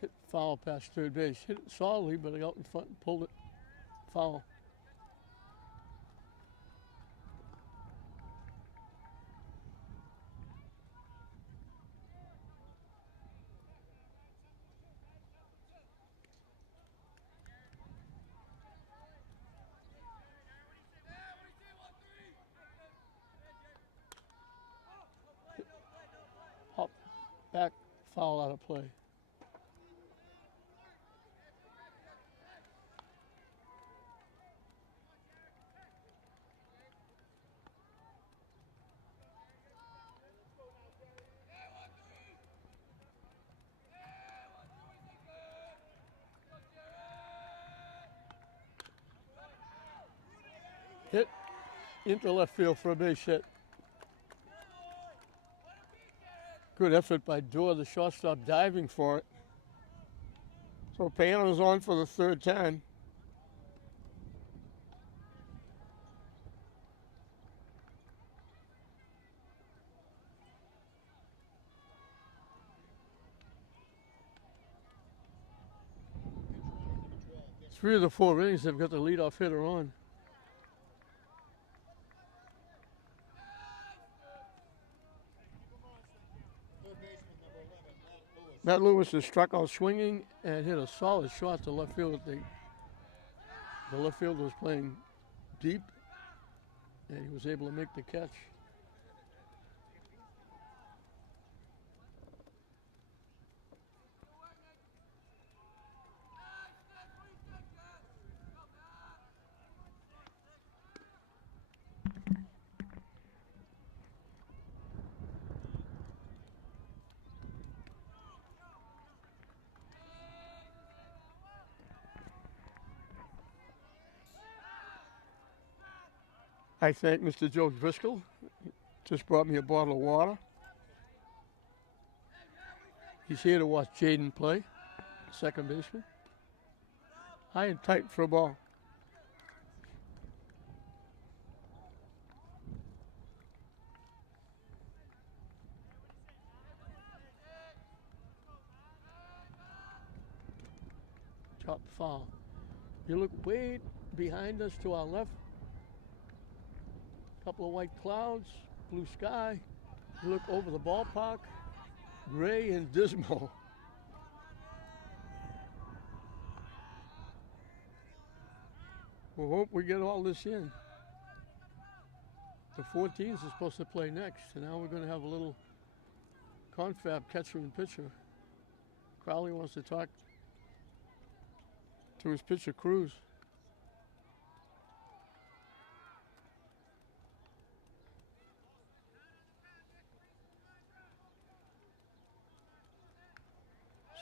Hit foul past third base. Hit it solidly, but I got in front and pulled it foul. Hop back, foul out of play. Hit into left field for a base hit. Good effort by Dorr, the shortstop, diving for it. So Payon is on for the third time. Three of the 4 innings have got the leadoff hitter on. Third baseman, number 11, Matt Lewis. Matt Lewis has struck out swinging and hit a solid shot to left field. The left fielder was playing deep, and he was able to make the catch. I thank Mr. Joe Driscoll. Just brought me a bottle of water. He's here to watch Jaden play, second baseman. High and tight for a ball. Chop foul. You look way behind us to our left. Couple of white clouds, blue sky. You look over the ballpark, gray and dismal. We'll hope we get all this in. The 14's are supposed to play next, and now we're going to have a little confab catcher and pitcher. Crowley wants to talk to his pitcher, Cruz.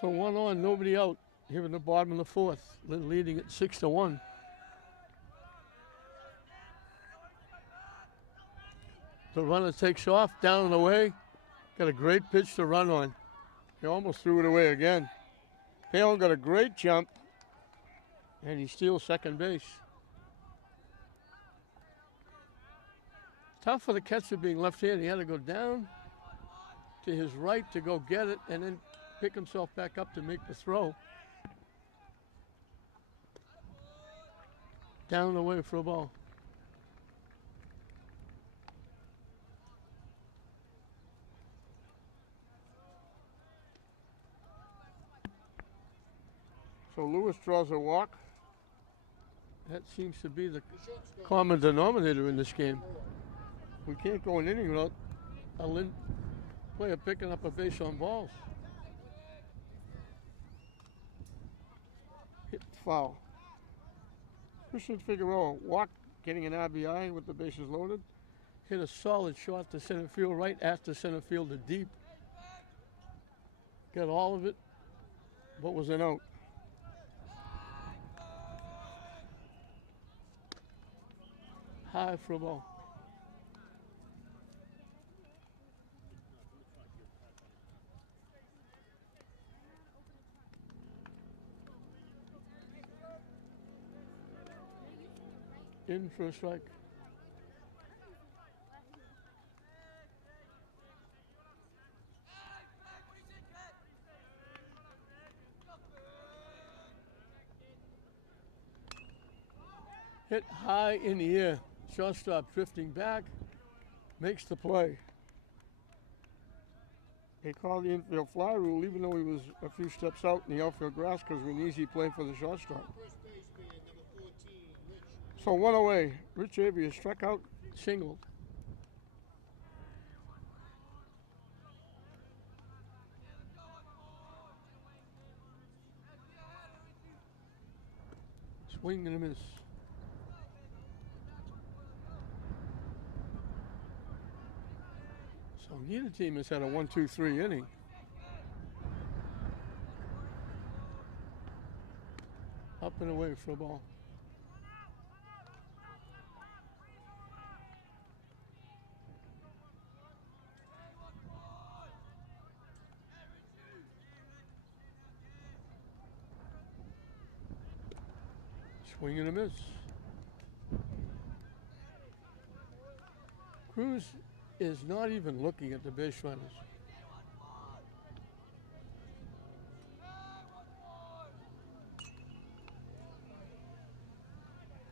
So 1 on, nobody out here in the bottom of the 4th. Lynn leading at 6-1. The runner takes off, down and away. Got a great pitch to run on. He almost threw it away again. Payon got a great jump, and he steals second base. Tough for the catcher being left-handed. He had to go down to his right to go get it, and then pick himself back up to make the throw. Down and away for a ball. So Lewis draws a walk. That seems to be the common denominator in this game. We can't go an inning without a Lynn player picking up a base on balls. Hit foul. Christian Figueroa walked, getting an RBI with the bases loaded. Hit a solid shot to center field, right after center field to deep. Got all of it, but was an out. High for a ball. In for a strike. Hit high in the air. Shortstop drifting back, makes the play. They called the infield fly rule even though he was a few steps out in the outfield grass because it was an easy play for the shortstop. So one away. Rich Avery has struck out, singled. Swing and a miss. So neither team has had a 1-2-3 inning. Up and away for a ball. Swing and a miss. Cruz is not even looking at the base runners.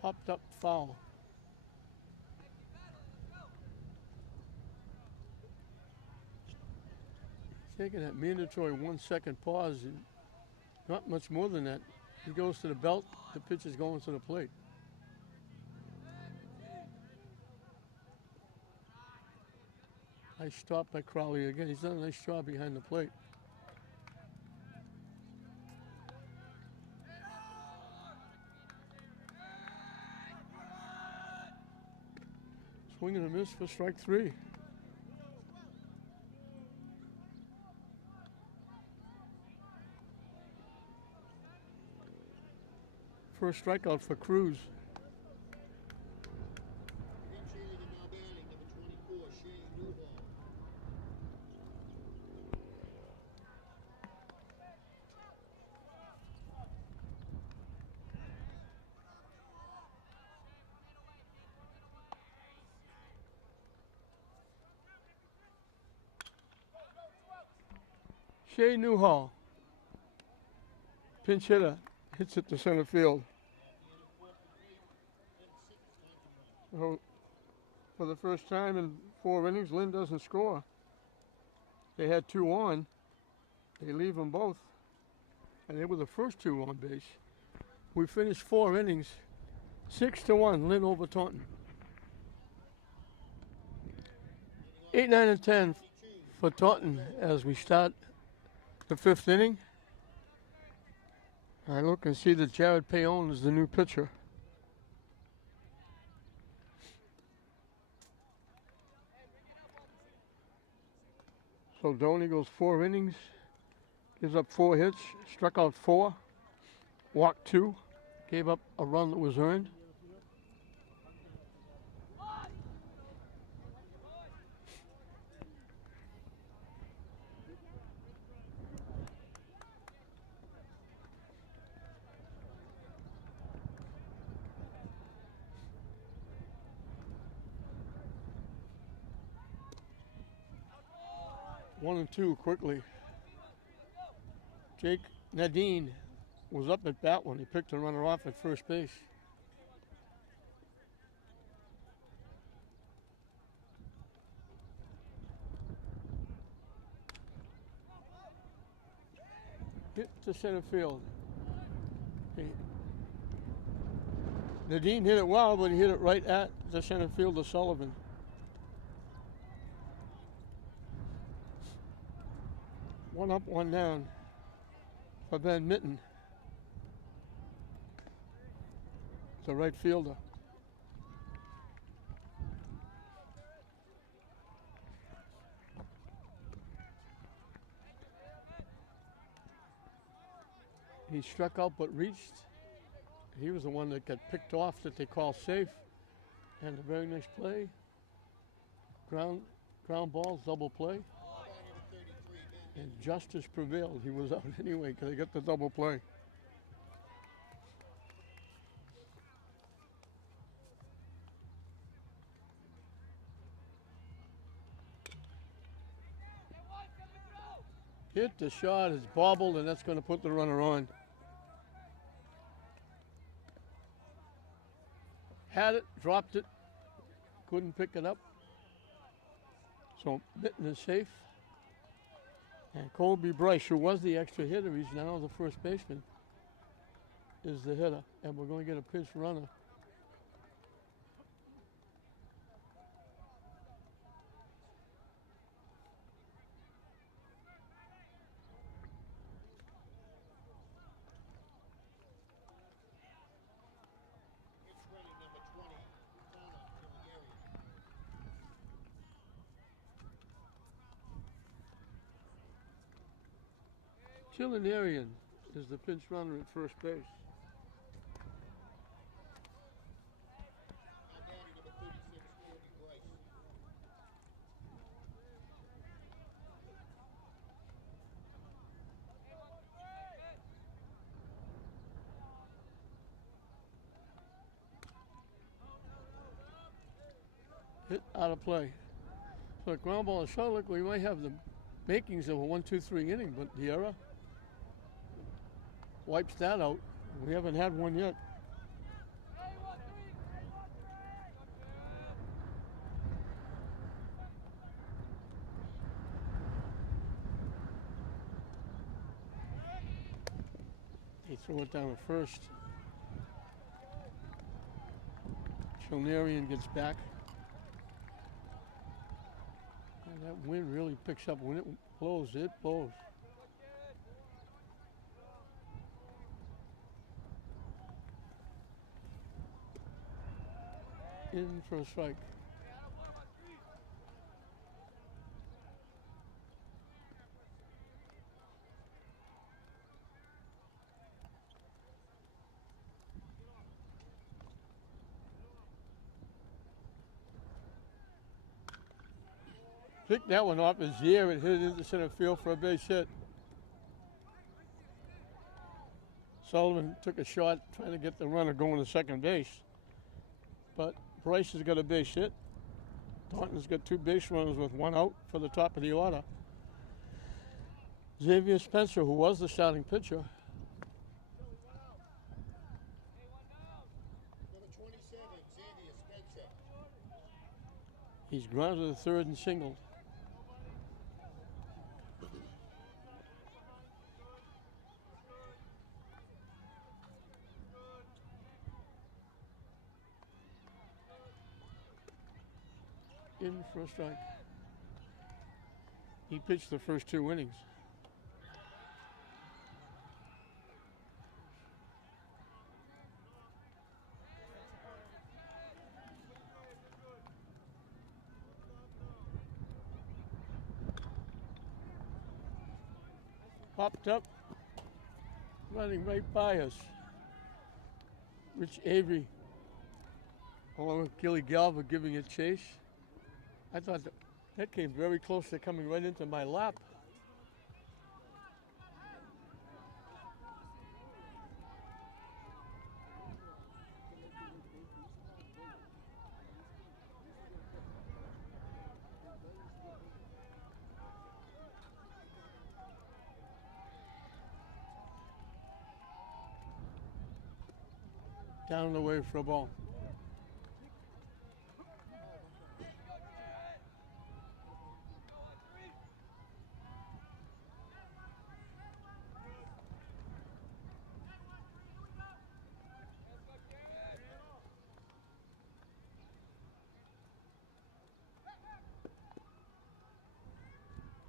Popped up foul. Taking that mandatory 1 second pause and not much more than that. He goes to the belt, the pitch is going to the plate. Nice stop by Crowley again. He's done a nice job behind the plate. Swing and a miss for strike three. First strikeout for Cruz. Shea Newhall, pinch hitter, hits it to center field. So, for the first time in 4 innings, Lynn doesn't score. They had 2 on. They leave them both. And they were the first 2 on base. We finished 4 innings, 6-1, Lynn over Taunton. 8, 9, and 10 for Taunton as we start the 5th inning. I look and see that Jared Payon is the new pitcher. So Doney goes 4 innings, gives up 4 hits, struck out 4, walked 2, gave up a run that was earned. One and two quickly. Jake Nadine was up at bat when he picked the runner off at first base. hit to center field. Nadine hit it well, but he hit it right at the center fielder, Sullivan. One up, one down for Ben Mitten, the right fielder. He struck out but reached. He was the one that got picked off that they call safe. And the very next play, ground balls, double play. And justice prevailed. He was out anyway because they got the double play. Hit the shot, it's bobbled, and that's going to put the runner on. Had it, dropped it, couldn't pick it up. So Mitten is safe. And Colby Bryce, who was the extra hitter, he's now the first baseman, is the hitter. And we're going to get a pinch runner. Chillinarian is the pinch runner at first base. Hit out of play. So ground ball is short. Look, we might have the makings of a 1-2-3 inning, but the error wipes that out. We haven't had one yet. They throw it down at first. Chilnarian gets back. And that wind really picks up. When it blows, it blows. In for a strike. Picked that one off his ear and hit it into center field for a base hit. Sullivan took a shot trying to get the runner going to second base. But Bryce has got a base hit. Taunton's got two base runners with one out for the top of the order. Xavier Spencer, who was the starting pitcher. Number 27, Xavier Spencer. He's grounded to third and singled. In for a strike. He pitched the first two innings. Popped up, running right by us. Rich Avery, along with Gilly Galva, giving it chase. I thought that came very close to coming right into my lap. Down and away for a ball.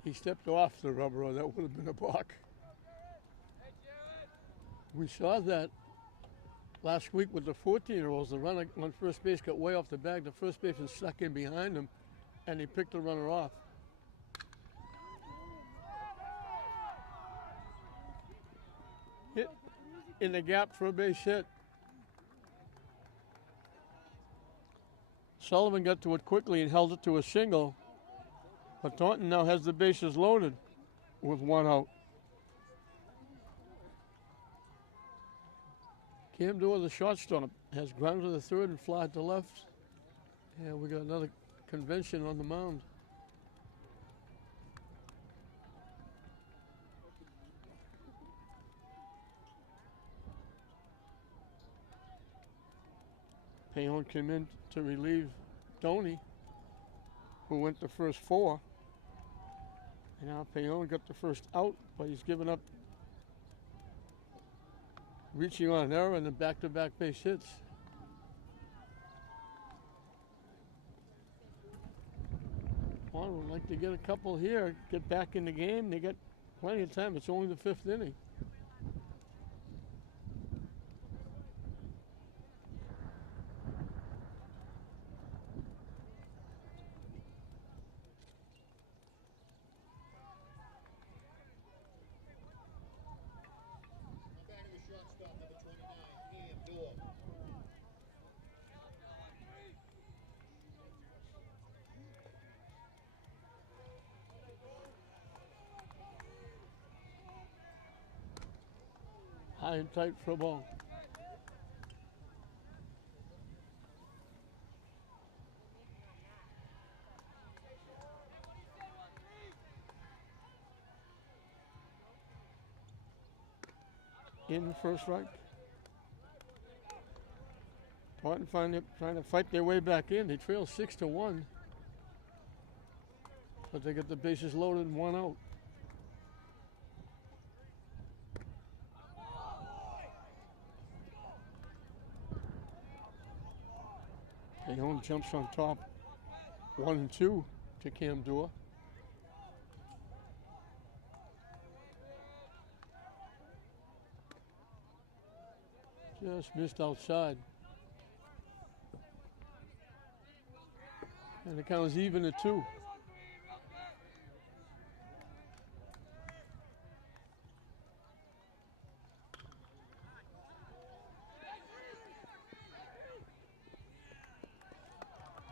He stepped off the rubber, or that would have been a balk. We saw that last week with the 14-year-olds. The runner on first base got way off the bag. The first baseman stuck in behind him, and he picked the runner off. Hit in the gap for a base hit. Sullivan got to it quickly and held it to a single, but Taunton now has the bases loaded with one out. Cam Dewar, the shortstop, has grounded to the third and fly to left. And we got another convention on the mound. Payon came in to relieve Doney, who went the first four. And now Payon got the first out, but he's given up reaching on an error and then back-to-back base hits. Taunton would like to get a couple here, get back in the game. They got plenty of time. It's only the fifth inning. High and tight for a ball. In the first strike. Taunton trying to fight their way back in. They trail 6-1. But they get the bases loaded and one out. Payon jumps on top, 1-2 to Cam Dewar. Just missed outside. And the count is even at 2.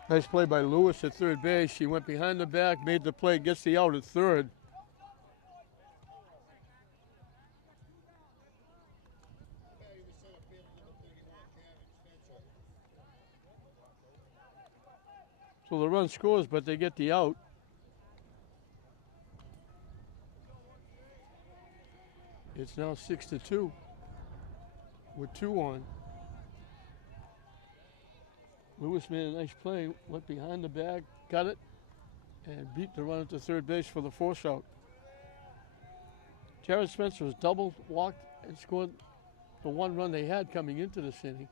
Nice play by Lewis at third base. He went behind the back, made the play, gets the out at third. So the run scores, but they get the out. It's now 6-2 with 2 on. Lewis made a nice play, went behind the bag, got it, and beat the runner to third base for the force out. Jared Spencer was doubled, walked, and scored the one run they had coming into this inning.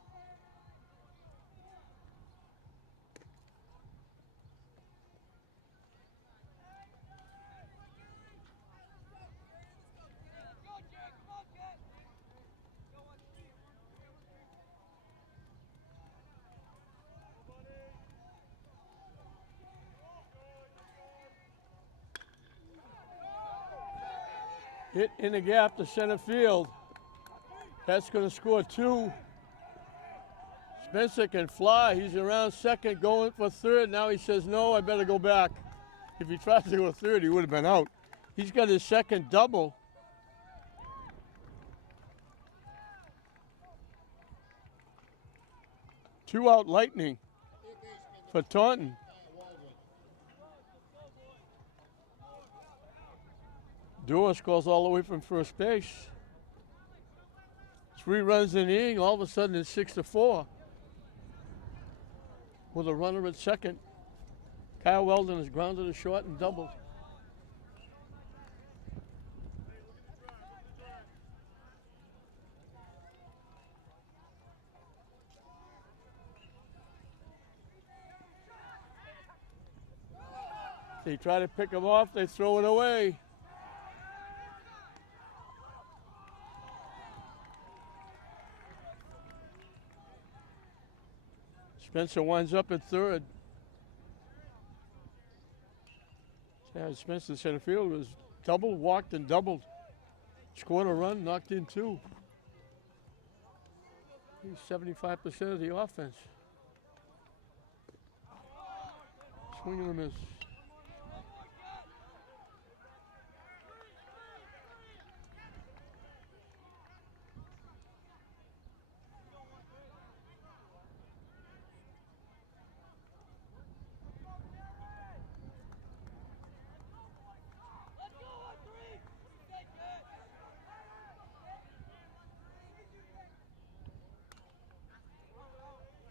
Hit in the gap to center field. That's going to score 2. Spencer can fly. He's around second, going for third. Now he says, no, I better go back. If he tried to go third, he would have been out. He's got his second double. Two out Lightning for Taunton. Dewar scores all the way from first base. 3 runs in the inning, all of a sudden it's 6-4. With a runner at second. Kyle Weldon is grounded to short and doubled. They try to pick him off, they throw it away. Spencer winds up at third. Spencer, center field, was doubled, walked, and doubled. Scored a run, knocked in two. He's 75% of the offense. Swing and a miss.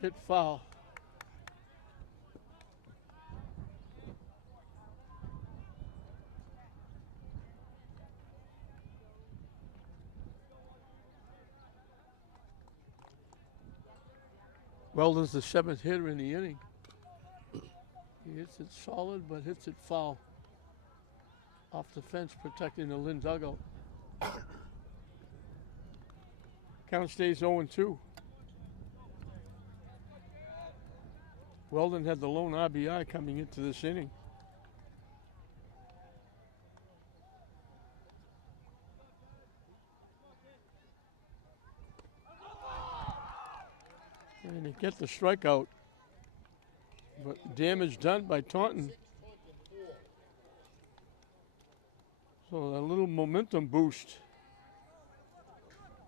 Hit foul. Weldon's the seventh hitter in the inning. He hits it solid, but hits it foul. Off the fence, protecting the Lynn dugout. Count stays 0-2. Weldon had the lone RBI coming into this inning. And they get the strikeout. But damage done by Taunton. So a little momentum boost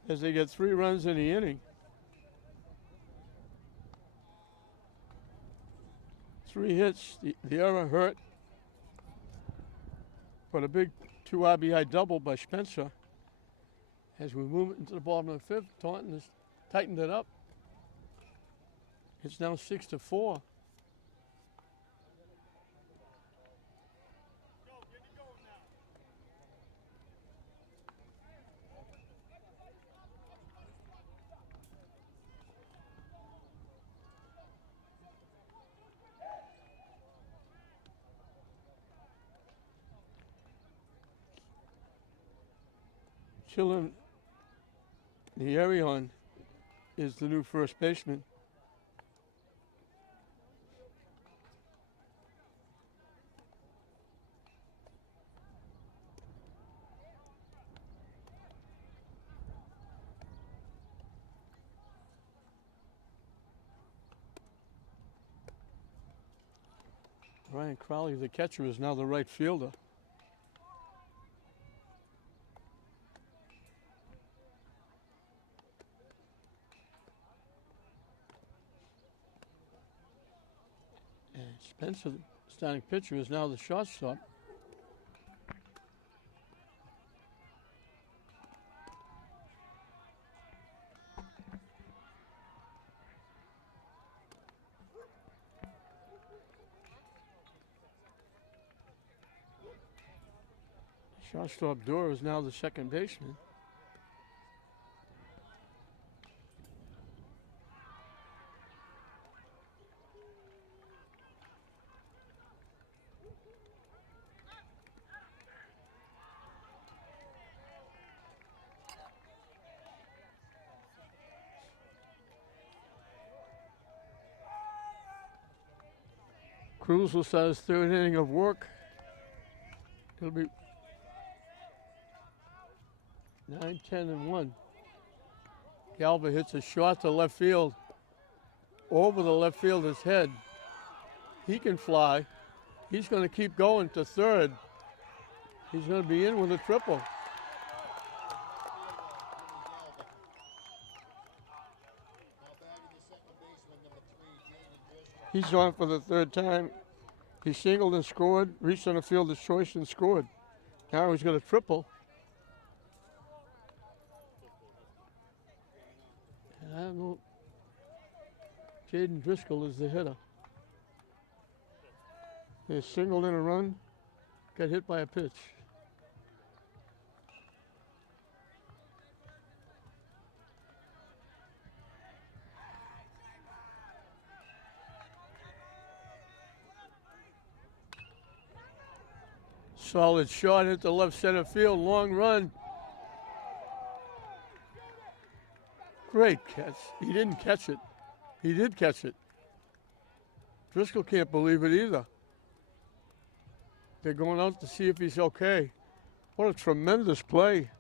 as they get 3 runs in the inning. 3 hits, the error hurt, but a big 2 RBI double by Spencer. As we move into the bottom of the 5th, Taunton has tightened it up. It's now 6-4. Chillin, the Arion, is the new first baseman. Ryan Crowley, the catcher, is now the right fielder. And Spencer, the starting pitcher, is now the shortstop. Shortstop Dora is now the second baseman. Cruz will start his 3rd inning of work. It'll be 9-10-1. Galva hits a shot to left field, over the left fielder's head. He can fly. He's going to keep going to 3rd. He's going to be in with a triple. He's on for the 3rd time. He singled and scored, reached on the fielder's choice and scored. Now he's got a triple. And I don't know. Jaden Driscoll is the hitter. He singled in a run, got hit by a pitch. Solid shot into left center field. Long run. Great catch. He didn't catch it. He did catch it. Driscoll can't believe it either. They're going out to see if he's okay. What a tremendous play.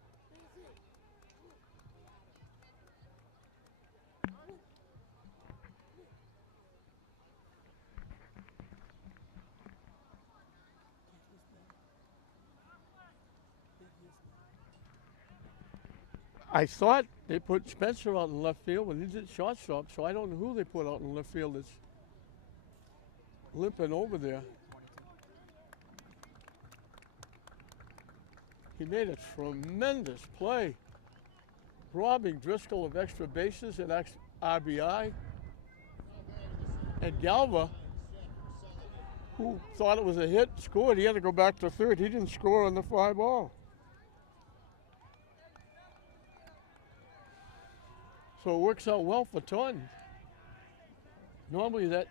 I thought they put Spencer out in left field when he did shortstop, so I don't know who they put out in left field that's limping over there. He made a tremendous play, robbing Driscoll of extra bases and RBI. And Galva, who thought it was a hit, scored. He had to go back to third. He didn't score on the fly ball. So it works out well for Taunton. Normally that,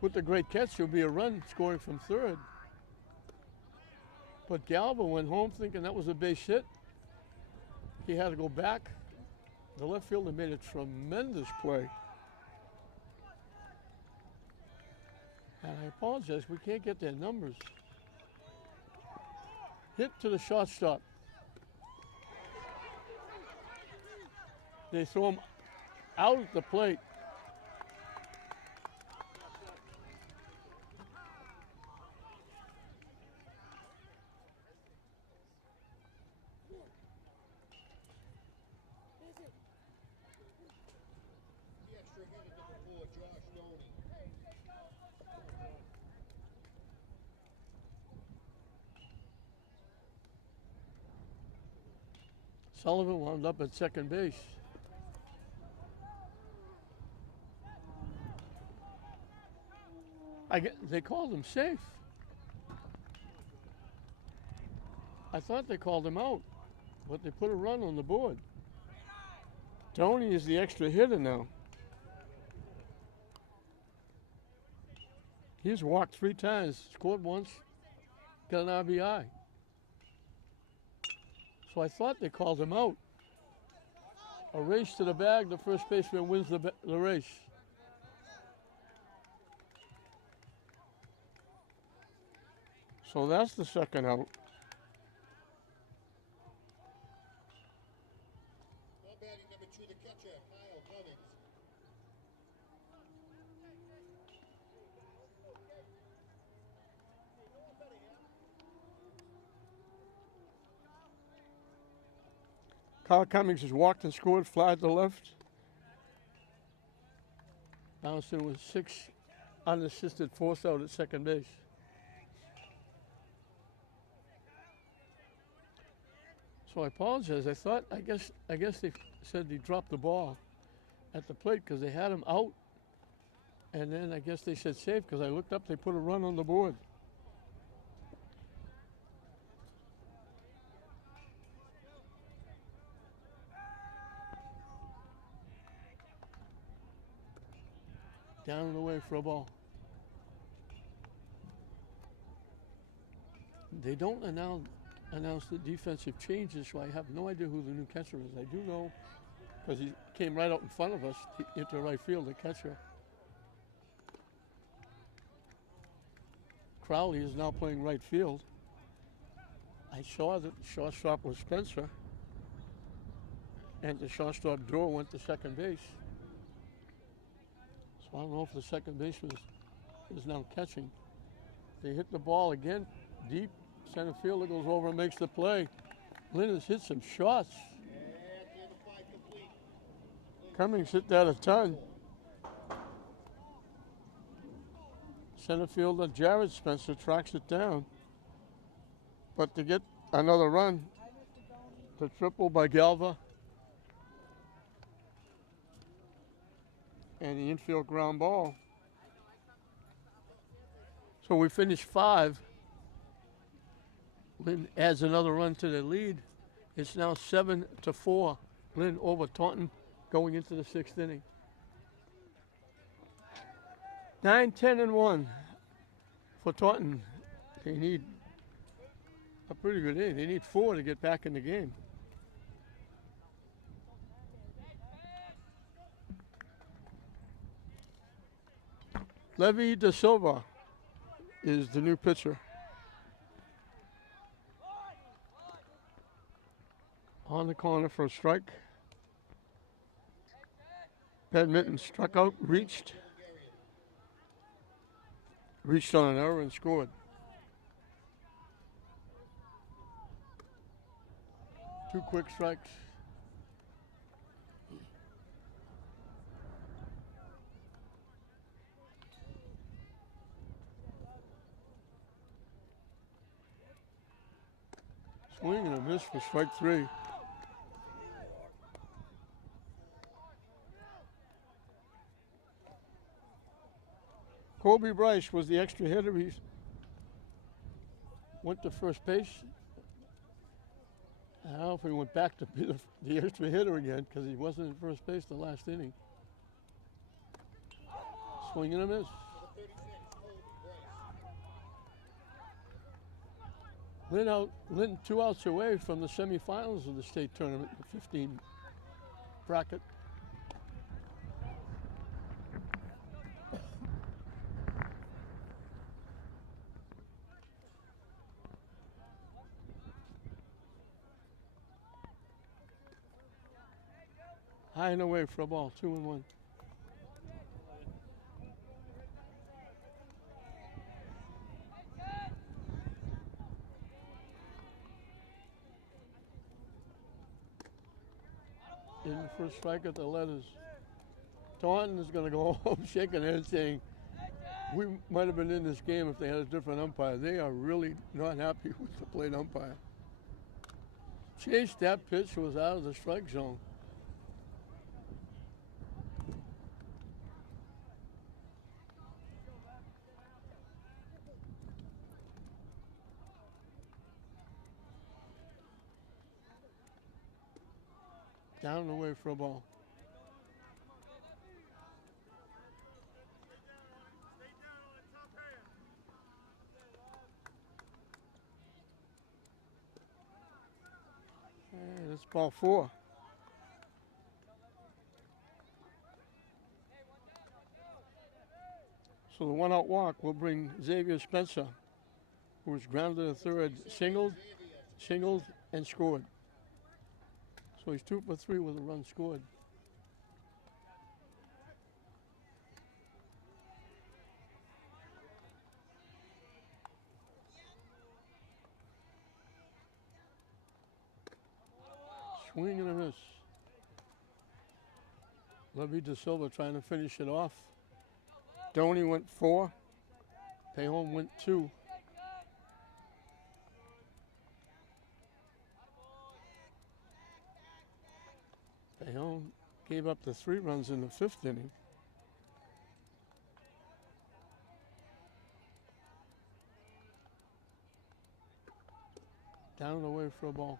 with the great catch, there'll be a run scoring from third. But Galva went home thinking that was a base hit. He had to go back. The left fielder made a tremendous play. And I apologize, we can't get their numbers. Hit to the shortstop. They throw him out at the plate. The extra hit at number 4, Josh Doney. Sullivan wound up at second base. They called him safe. I thought they called him out, but they put a run on the board. Tony is the extra hitter now. He's walked 3 times, scored once, got an RBI. So I thought they called him out. A race to the bag, the first baseman wins the race. So that's the second out. Now batting number 2, the catcher, Kyle Cummings. Kyle Cummings has walked and scored, fly to left. Bouncing with 6 unassisted force out at second base. So I apologize. I guess they said he dropped the ball at the plate because they had him out. And then I guess they said safe because I looked up, they put a run on the board. Down and away for a ball. They don't announce the defensive changes, so I have no idea who the new catcher is. I do know because he came right out in front of us into right field, the catcher. Crowley is now playing right field. I saw that the shortstop was Spencer, and the shortstop drawer went to second base. So I don't know if the second baseman is now catching. They hit the ball again, deep. Center fielder goes over and makes the play. Lynn has hit some shots. Cummings hit that a ton. Center fielder Jared Spencer tracks it down. But to get another run, the triple by Galva, and the infield ground ball. So we finished 5. Lynn adds another run to the lead. It's now 7-4. Lynn over Taunton going into the 6th inning. 9-10-1 for Taunton. They need a pretty good inning. They need 4 to get back in the game. Levy Da Silva is the new pitcher. On the corner for a strike. Badminton struck out, reached on an error and scored. 2 quick strikes. Swing and a miss for strike 3. Kobe Bryce was the extra hitter. He went to first base. I don't know if he went back to be the extra hitter again because he wasn't in first base the last inning. Swing and a miss. Lynn 2 outs away from the semifinals of the state tournament, the 15 bracket. High and away for a ball, 2-1. In the first strike at the letters. Taunton is going to go home shaking their head saying, we might have been in this game if they had a different umpire. They are really not happy with the plate umpire. Chase, that pitch was out of the strike zone. Down and away for a ball. And it's ball 4. So the 1-out walk will bring Xavier Spencer, who was grounded to third, singled, and scored. So he's 2 for 3 with a run scored. Swing and a miss. Levy Da Silva trying to finish it off. Doney went 4. Payhome went 2. Payhome gave up the 3 runs in the 5th inning. Down and away for a ball.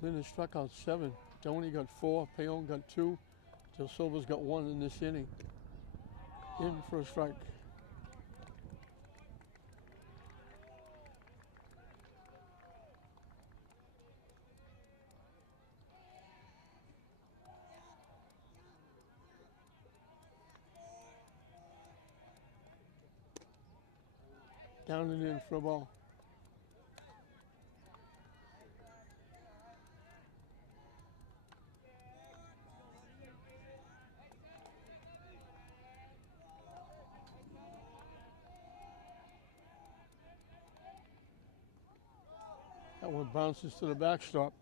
Lynn has struck out 7. Doney got 4. Payhome got 2. Da Silva's got 1 in this inning. In for a strike. Down and in for a ball. That one bounces to the backstop.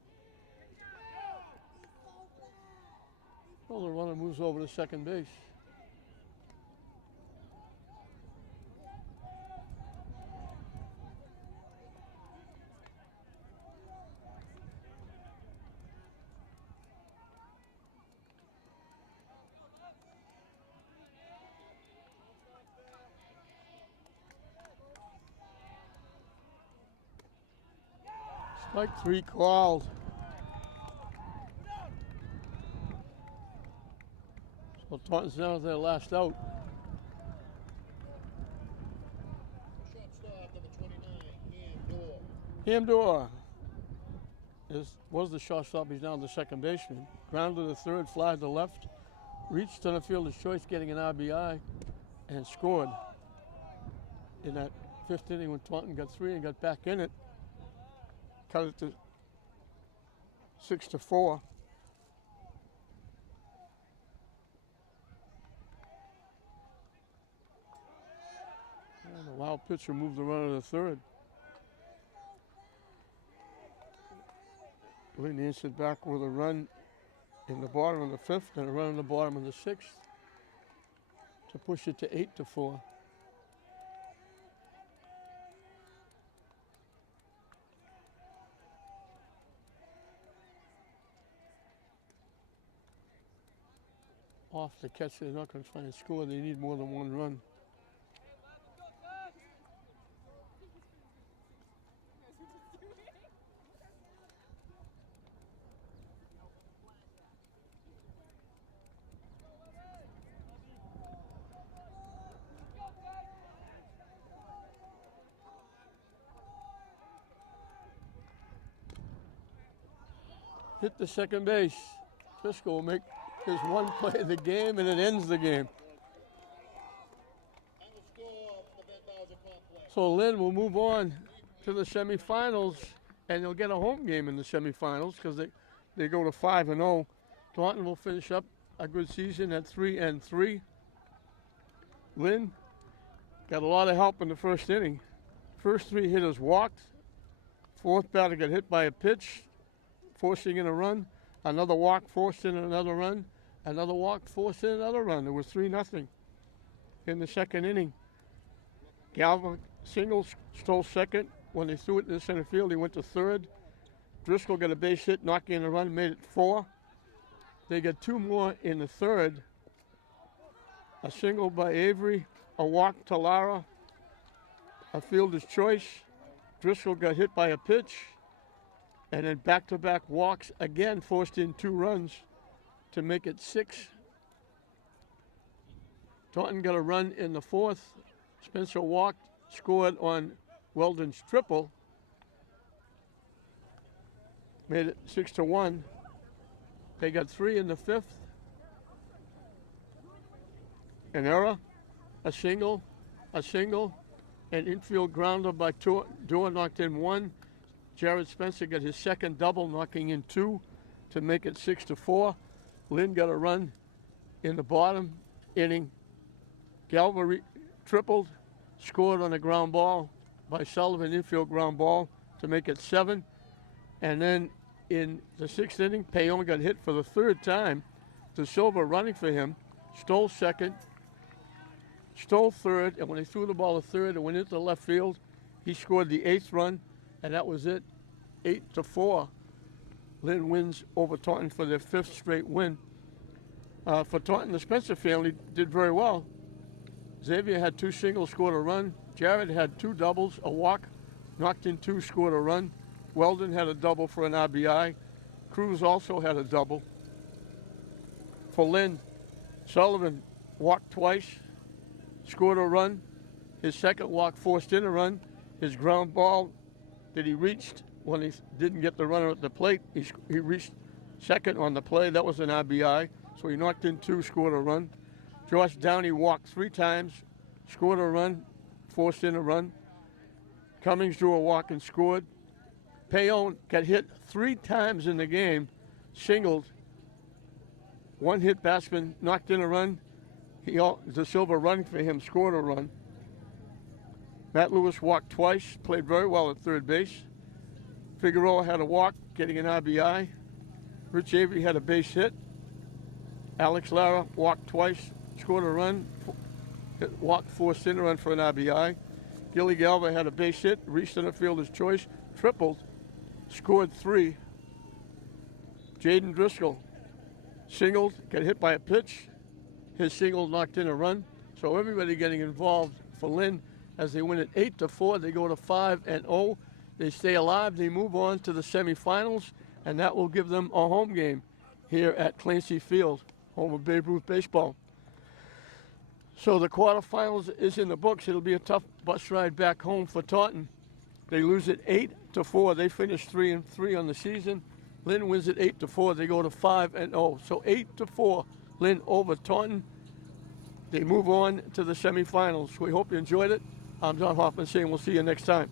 Well, the runner moves over to second base. Strike 3 called. Well, Taunton's now their last out. Shortstop, number 29, Hamdor was the shortstop. He's now the second baseman. Grounded to third, fly to left. Reached center fielder's choice, getting an RBI, and scored in that fifth inning when Taunton got 3 and got back in it. Cut it to 6-4. And the wild pitcher moved the runner to third. Lynn answered back with a run in the bottom of the fifth and a run in the bottom of the sixth to push it to 8-4. Off the catch, they're not going to try and score. They need more than one run. Hit the second base. Driscoll will make his one play of the game, and it ends the game. So Lynn will move on to the semifinals, and they'll get a home game in the semifinals because they go to 5-0. Taunton will finish up a good season at 3-3. Lynn got a lot of help in the first inning. First 3 hitters walked. Fourth batter got hit by a pitch, forcing in a run. Another walk forced in another run. Another walk forced in another run. It was 3-0 in the second inning. Galva single, stole second. When they threw it in the center field, he went to third. Driscoll got a base hit, knocking in a run, made it 4. They got 2 more in the third. A single by Avery, a walk to Lara, a fielder's choice. Driscoll got hit by a pitch, and then back-to-back walks again, forced in 2 runs to make it 6. Taunton got a run in the fourth. Spencer walked, scored on Weldon's triple, made it 6-1. They got 3 in the fifth. An error, a single, an infield grounder by Dorr knocked in 1. Jared Spencer got his second double, knocking in 2 to make it 6-4. Lynn got a run in the bottom inning. Galva tripled, scored on a ground ball by Sullivan, infield ground ball to make it 7. And then in the 6th inning, Payon got hit for the 3rd time. De Silva running for him, stole second, stole third, and when he threw the ball to third and went into the left field, he scored the 8th run, and that was it, 8-4. Lynn wins over Taunton for their 5th straight win. For Taunton, the Spencer family did very well. Xavier had 2 singles, scored a run. Jared had 2 doubles, a walk, knocked in 2, scored a run. Weldon had a double for an RBI. Cruz also had a double. For Lynn, Sullivan walked twice, scored a run. His second walk forced in a run. His ground ball that he reached when he didn't get the runner at the plate, he reached second on the play. That was an RBI. So he knocked in 2, scored a run. Josh Downey walked 3 times, scored a run, forced in a run. Cummings drew a walk and scored. Payon got hit 3 times in the game, singled. 1 hit batsman knocked in a run. De Silva running for him, scored a run. Matt Lewis walked twice, played very well at third base. Figueroa had a walk, getting an RBI. Rich Avery had a base hit. Alex Lara walked twice, scored a run. Walked, forced in a run for an RBI. Gilly Galva had a base hit, reached center fielder's choice, tripled, scored 3. Jaden Driscoll singled, got hit by a pitch. His single knocked in a run. So everybody getting involved for Lynn as they win it 8-4. They go to 5-0. They stay alive. They move on to the semifinals, and that will give them a home game here at Clancy Field, home of Babe Ruth baseball. So the quarterfinals is in the books. It'll be a tough bus ride back home for Taunton. They lose it 8-4. They finish 3-3 on the season. Lynn wins it 8-4. They go to 5-0. So 8-4, Lynn over Taunton. They move on to the semifinals. We hope you enjoyed it. I'm John Hoffman saying we'll see you next time.